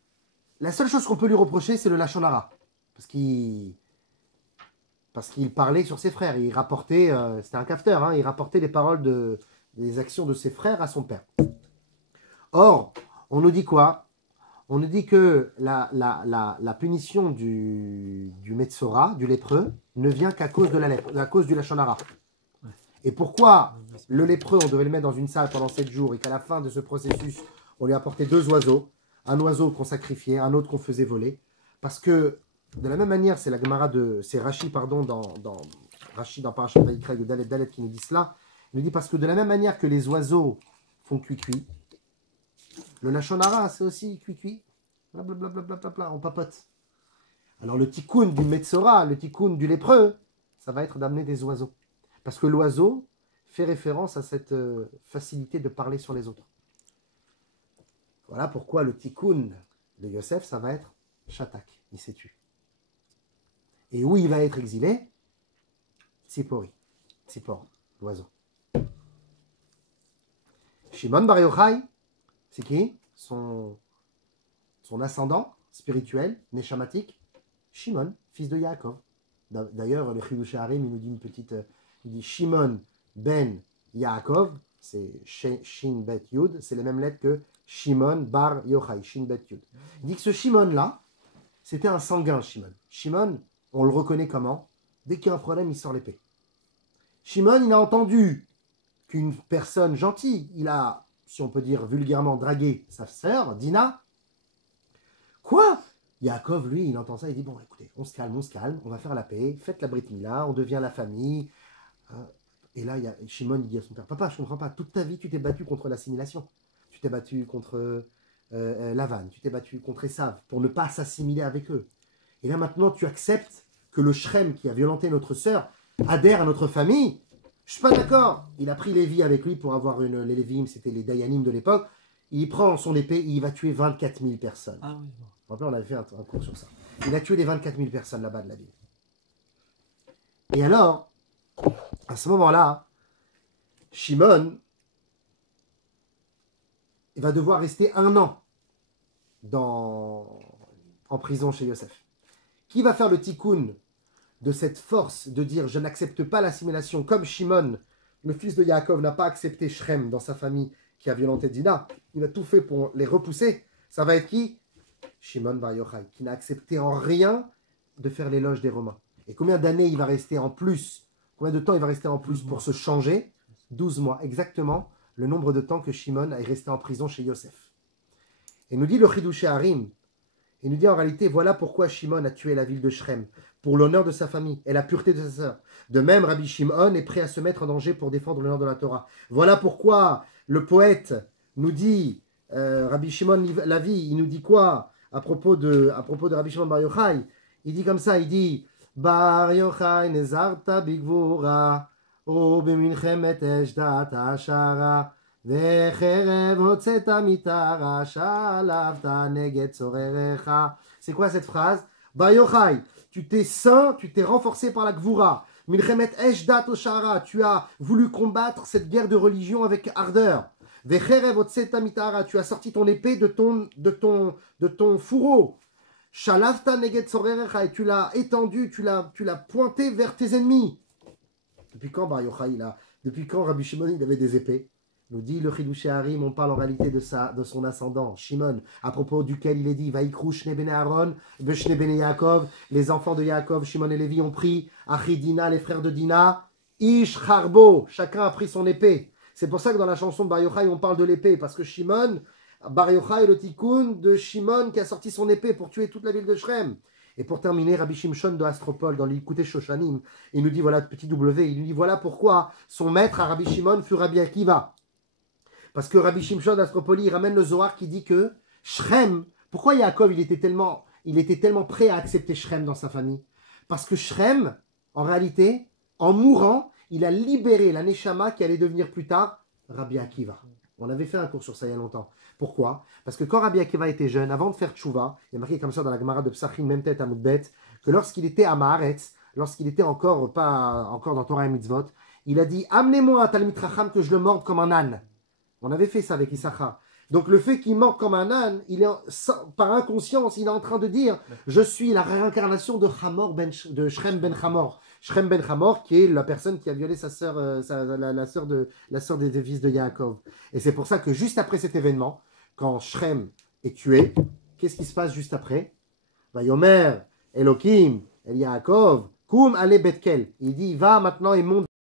la seule chose qu'on peut lui reprocher, c'est le Lachon Hara. Parce qu'il parlait sur ses frères. Il rapportait, c'était un cafeteur, hein, il rapportait les paroles des actions de ses frères à son père. Or, on nous dit quoi? On nous dit que la punition du Metzora, du lépreux, ne vient qu'à cause de la lèpre, à cause du Lachon Hara. Et pourquoi le lépreux, on devait le mettre dans une salle pendant 7 jours et qu'à la fin de ce processus, on lui apportait 2 oiseaux, un oiseau qu'on sacrifiait, un autre qu'on faisait voler? Parce que, de la même manière, c'est Rashi, dans Parashat Vayikra, Dalet qui nous dit cela. Il nous dit parce que de la même manière que les oiseaux font cuit-cuit, le Lachon Hara, c'est aussi cuit-cuit. Blablabla, on papote. Alors le tikkun du Metzora, le tikkun du lépreux, ça va être d'amener des oiseaux. Parce que l'oiseau, fait référence à cette facilité de parler sur les autres. Voilà pourquoi le tikkun de Yosef, ça va être Shatak, il s'est tué. Et où il va être exilé? Tzipori, Tzipor, l'oiseau. Shimon Bar Yochai, c'est qui? Son ascendant spirituel, neshamatique, Shimon, fils de Yaakov. D'ailleurs, le Chidush Harim, il nous dit une petite... il dit Shimon ben Yaakov, c'est Shin Bet Yud, c'est les mêmes lettres que Shimon Bar Yochai, Shin Bet Yud. Il dit que ce Shimon-là, c'était un sanguin, Shimon. Shimon, on le reconnaît comment? Dès qu'il y a un problème, il sort l'épée. Shimon, il a entendu qu'une personne gentille, il a, si on peut dire vulgairement, dragué sa sœur, Dina. Quoi? Yaakov, lui, il entend ça, il dit, bon, écoutez, on se calme, on va faire la paix, faites la Brit Mila, on devient la famille. Et là, Shimon, il dit à son père, papa, je ne comprends pas, toute ta vie, tu t'es battu contre l'assimilation. Tu t'es battu contre Lavan, tu t'es battu contre Esav, pour ne pas s'assimiler avec eux. Et là, maintenant, tu acceptes que le Shrem, qui a violenté notre sœur, adhère à notre famille. Je suis pas d'accord. Il a pris Lévi avec lui pour avoir les Lévim, c'était les Dayanim de l'époque. Il prend son épée et il va tuer 24 000 personnes. Ah oui. Rappelez, on avait fait un cours sur ça. Il a tué les 24 000 personnes là-bas de la ville. Et alors, à ce moment-là, Shimon, il va devoir rester 1 an en prison chez Yosef. Qui va faire le tikkun de cette force de dire je n'accepte pas l'assimilation comme Shimon, le fils de Yaakov, n'a pas accepté Shrem dans sa famille qui a violenté Dina, il a tout fait pour les repousser. Ça va être qui? Shimon Bar Yochai, qui n'a accepté en rien de faire l'éloge des Romains. Et combien d'années il va rester en plus? Combien de temps il va rester en plus pour se changer? 12 mois, exactement le nombre de temps que Shimon est resté en prison chez Yosef. Et nous dit le Chidush Harim, il nous dit en réalité, voilà pourquoi Shimon a tué la ville de Shrem, pour l'honneur de sa famille et la pureté de sa sœur. De même, Rabbi Shimon est prêt à se mettre en danger pour défendre l'honneur de la Torah. Voilà pourquoi le poète nous dit, Rabbi Shimon Lavi, il nous dit quoi à propos de Rabbi Shimon Bar Yochai? Il dit comme ça, il dit Bar Yochai nezarta bigvura o b'minchemet eshdat hashara vecherev hotzeta mitara shalavta neget tzorerecha. C'est quoi cette phrase? Bar Yochai, tu t'es saint, tu t'es renforcé par la gvura. Milchemet eshdat hashara, tu as voulu combattre cette guerre de religion avec ardeur. Vecherev hotzeta mitara, tu as sorti ton épée de ton fourreau. Shalavta neget tzorerecha, et tu l'as étendu, tu l'as pointé vers tes ennemis. Depuis quand Bar Yochai, depuis quand Rabbi Shimon il avait des épées? Nous dit le Chidush Harim, on parle en réalité de son ascendant, Shimon, à propos duquel il est dit Vaikru Shne Bene Aaron, Shne Bene Yaakov, les enfants de Yaakov, Shimon et Lévi ont pris, Achidina, les frères de Dina, Ish Charbo, chacun a pris son épée. C'est pour ça que dans la chanson de Bar Yochai, on parle de l'épée, parce que Shimon, Bar Yochai est le tikkun de Shimon qui a sorti son épée pour tuer toute la ville de Shrem. Et pour terminer, Rabbi Shimshon de Astropol, dans l'Ikouté Shoshanim, il nous dit, voilà, petit W, il nous dit, voilà pourquoi son maître à Rabbi Shimon fut Rabbi Akiva. Parce que Rabbi Shimshon d'Astropoli, il ramène le Zohar qui dit que Shrem, pourquoi Yaakov il était tellement prêt à accepter Shrem dans sa famille? Parce que Shrem, en réalité, en mourant, il a libéré la Neshama qui allait devenir plus tard Rabbi Akiva. On avait fait un cours sur ça il y a longtemps. Pourquoi? Parce que quand Rabbi Akiva était jeune, avant de faire Tchouva, il y a marqué comme ça dans la Gemara de Psachim, même tête à Moudbet, que lorsqu'il était à Maaretz, lorsqu'il était encore dans Torah et Mitzvot, il a dit « Amenez-moi un Talmid Chacham que je le morde comme un âne ». On avait fait ça avec Issachar. Donc le fait qu'il morde comme un âne, par inconscience, il est en train de dire « Je suis la réincarnation de Shrem ben Hamor ». Shrem ben Hamor, qui est la personne qui a violé sa sœur, la sœur des fils de Yaakov. Et c'est pour ça que juste après cet événement, quand Shrem est tué, qu'est-ce qui se passe juste après? Vayomer, Elohim, El Yaakov, Koum ale Betkel. Il dit, va maintenant et monte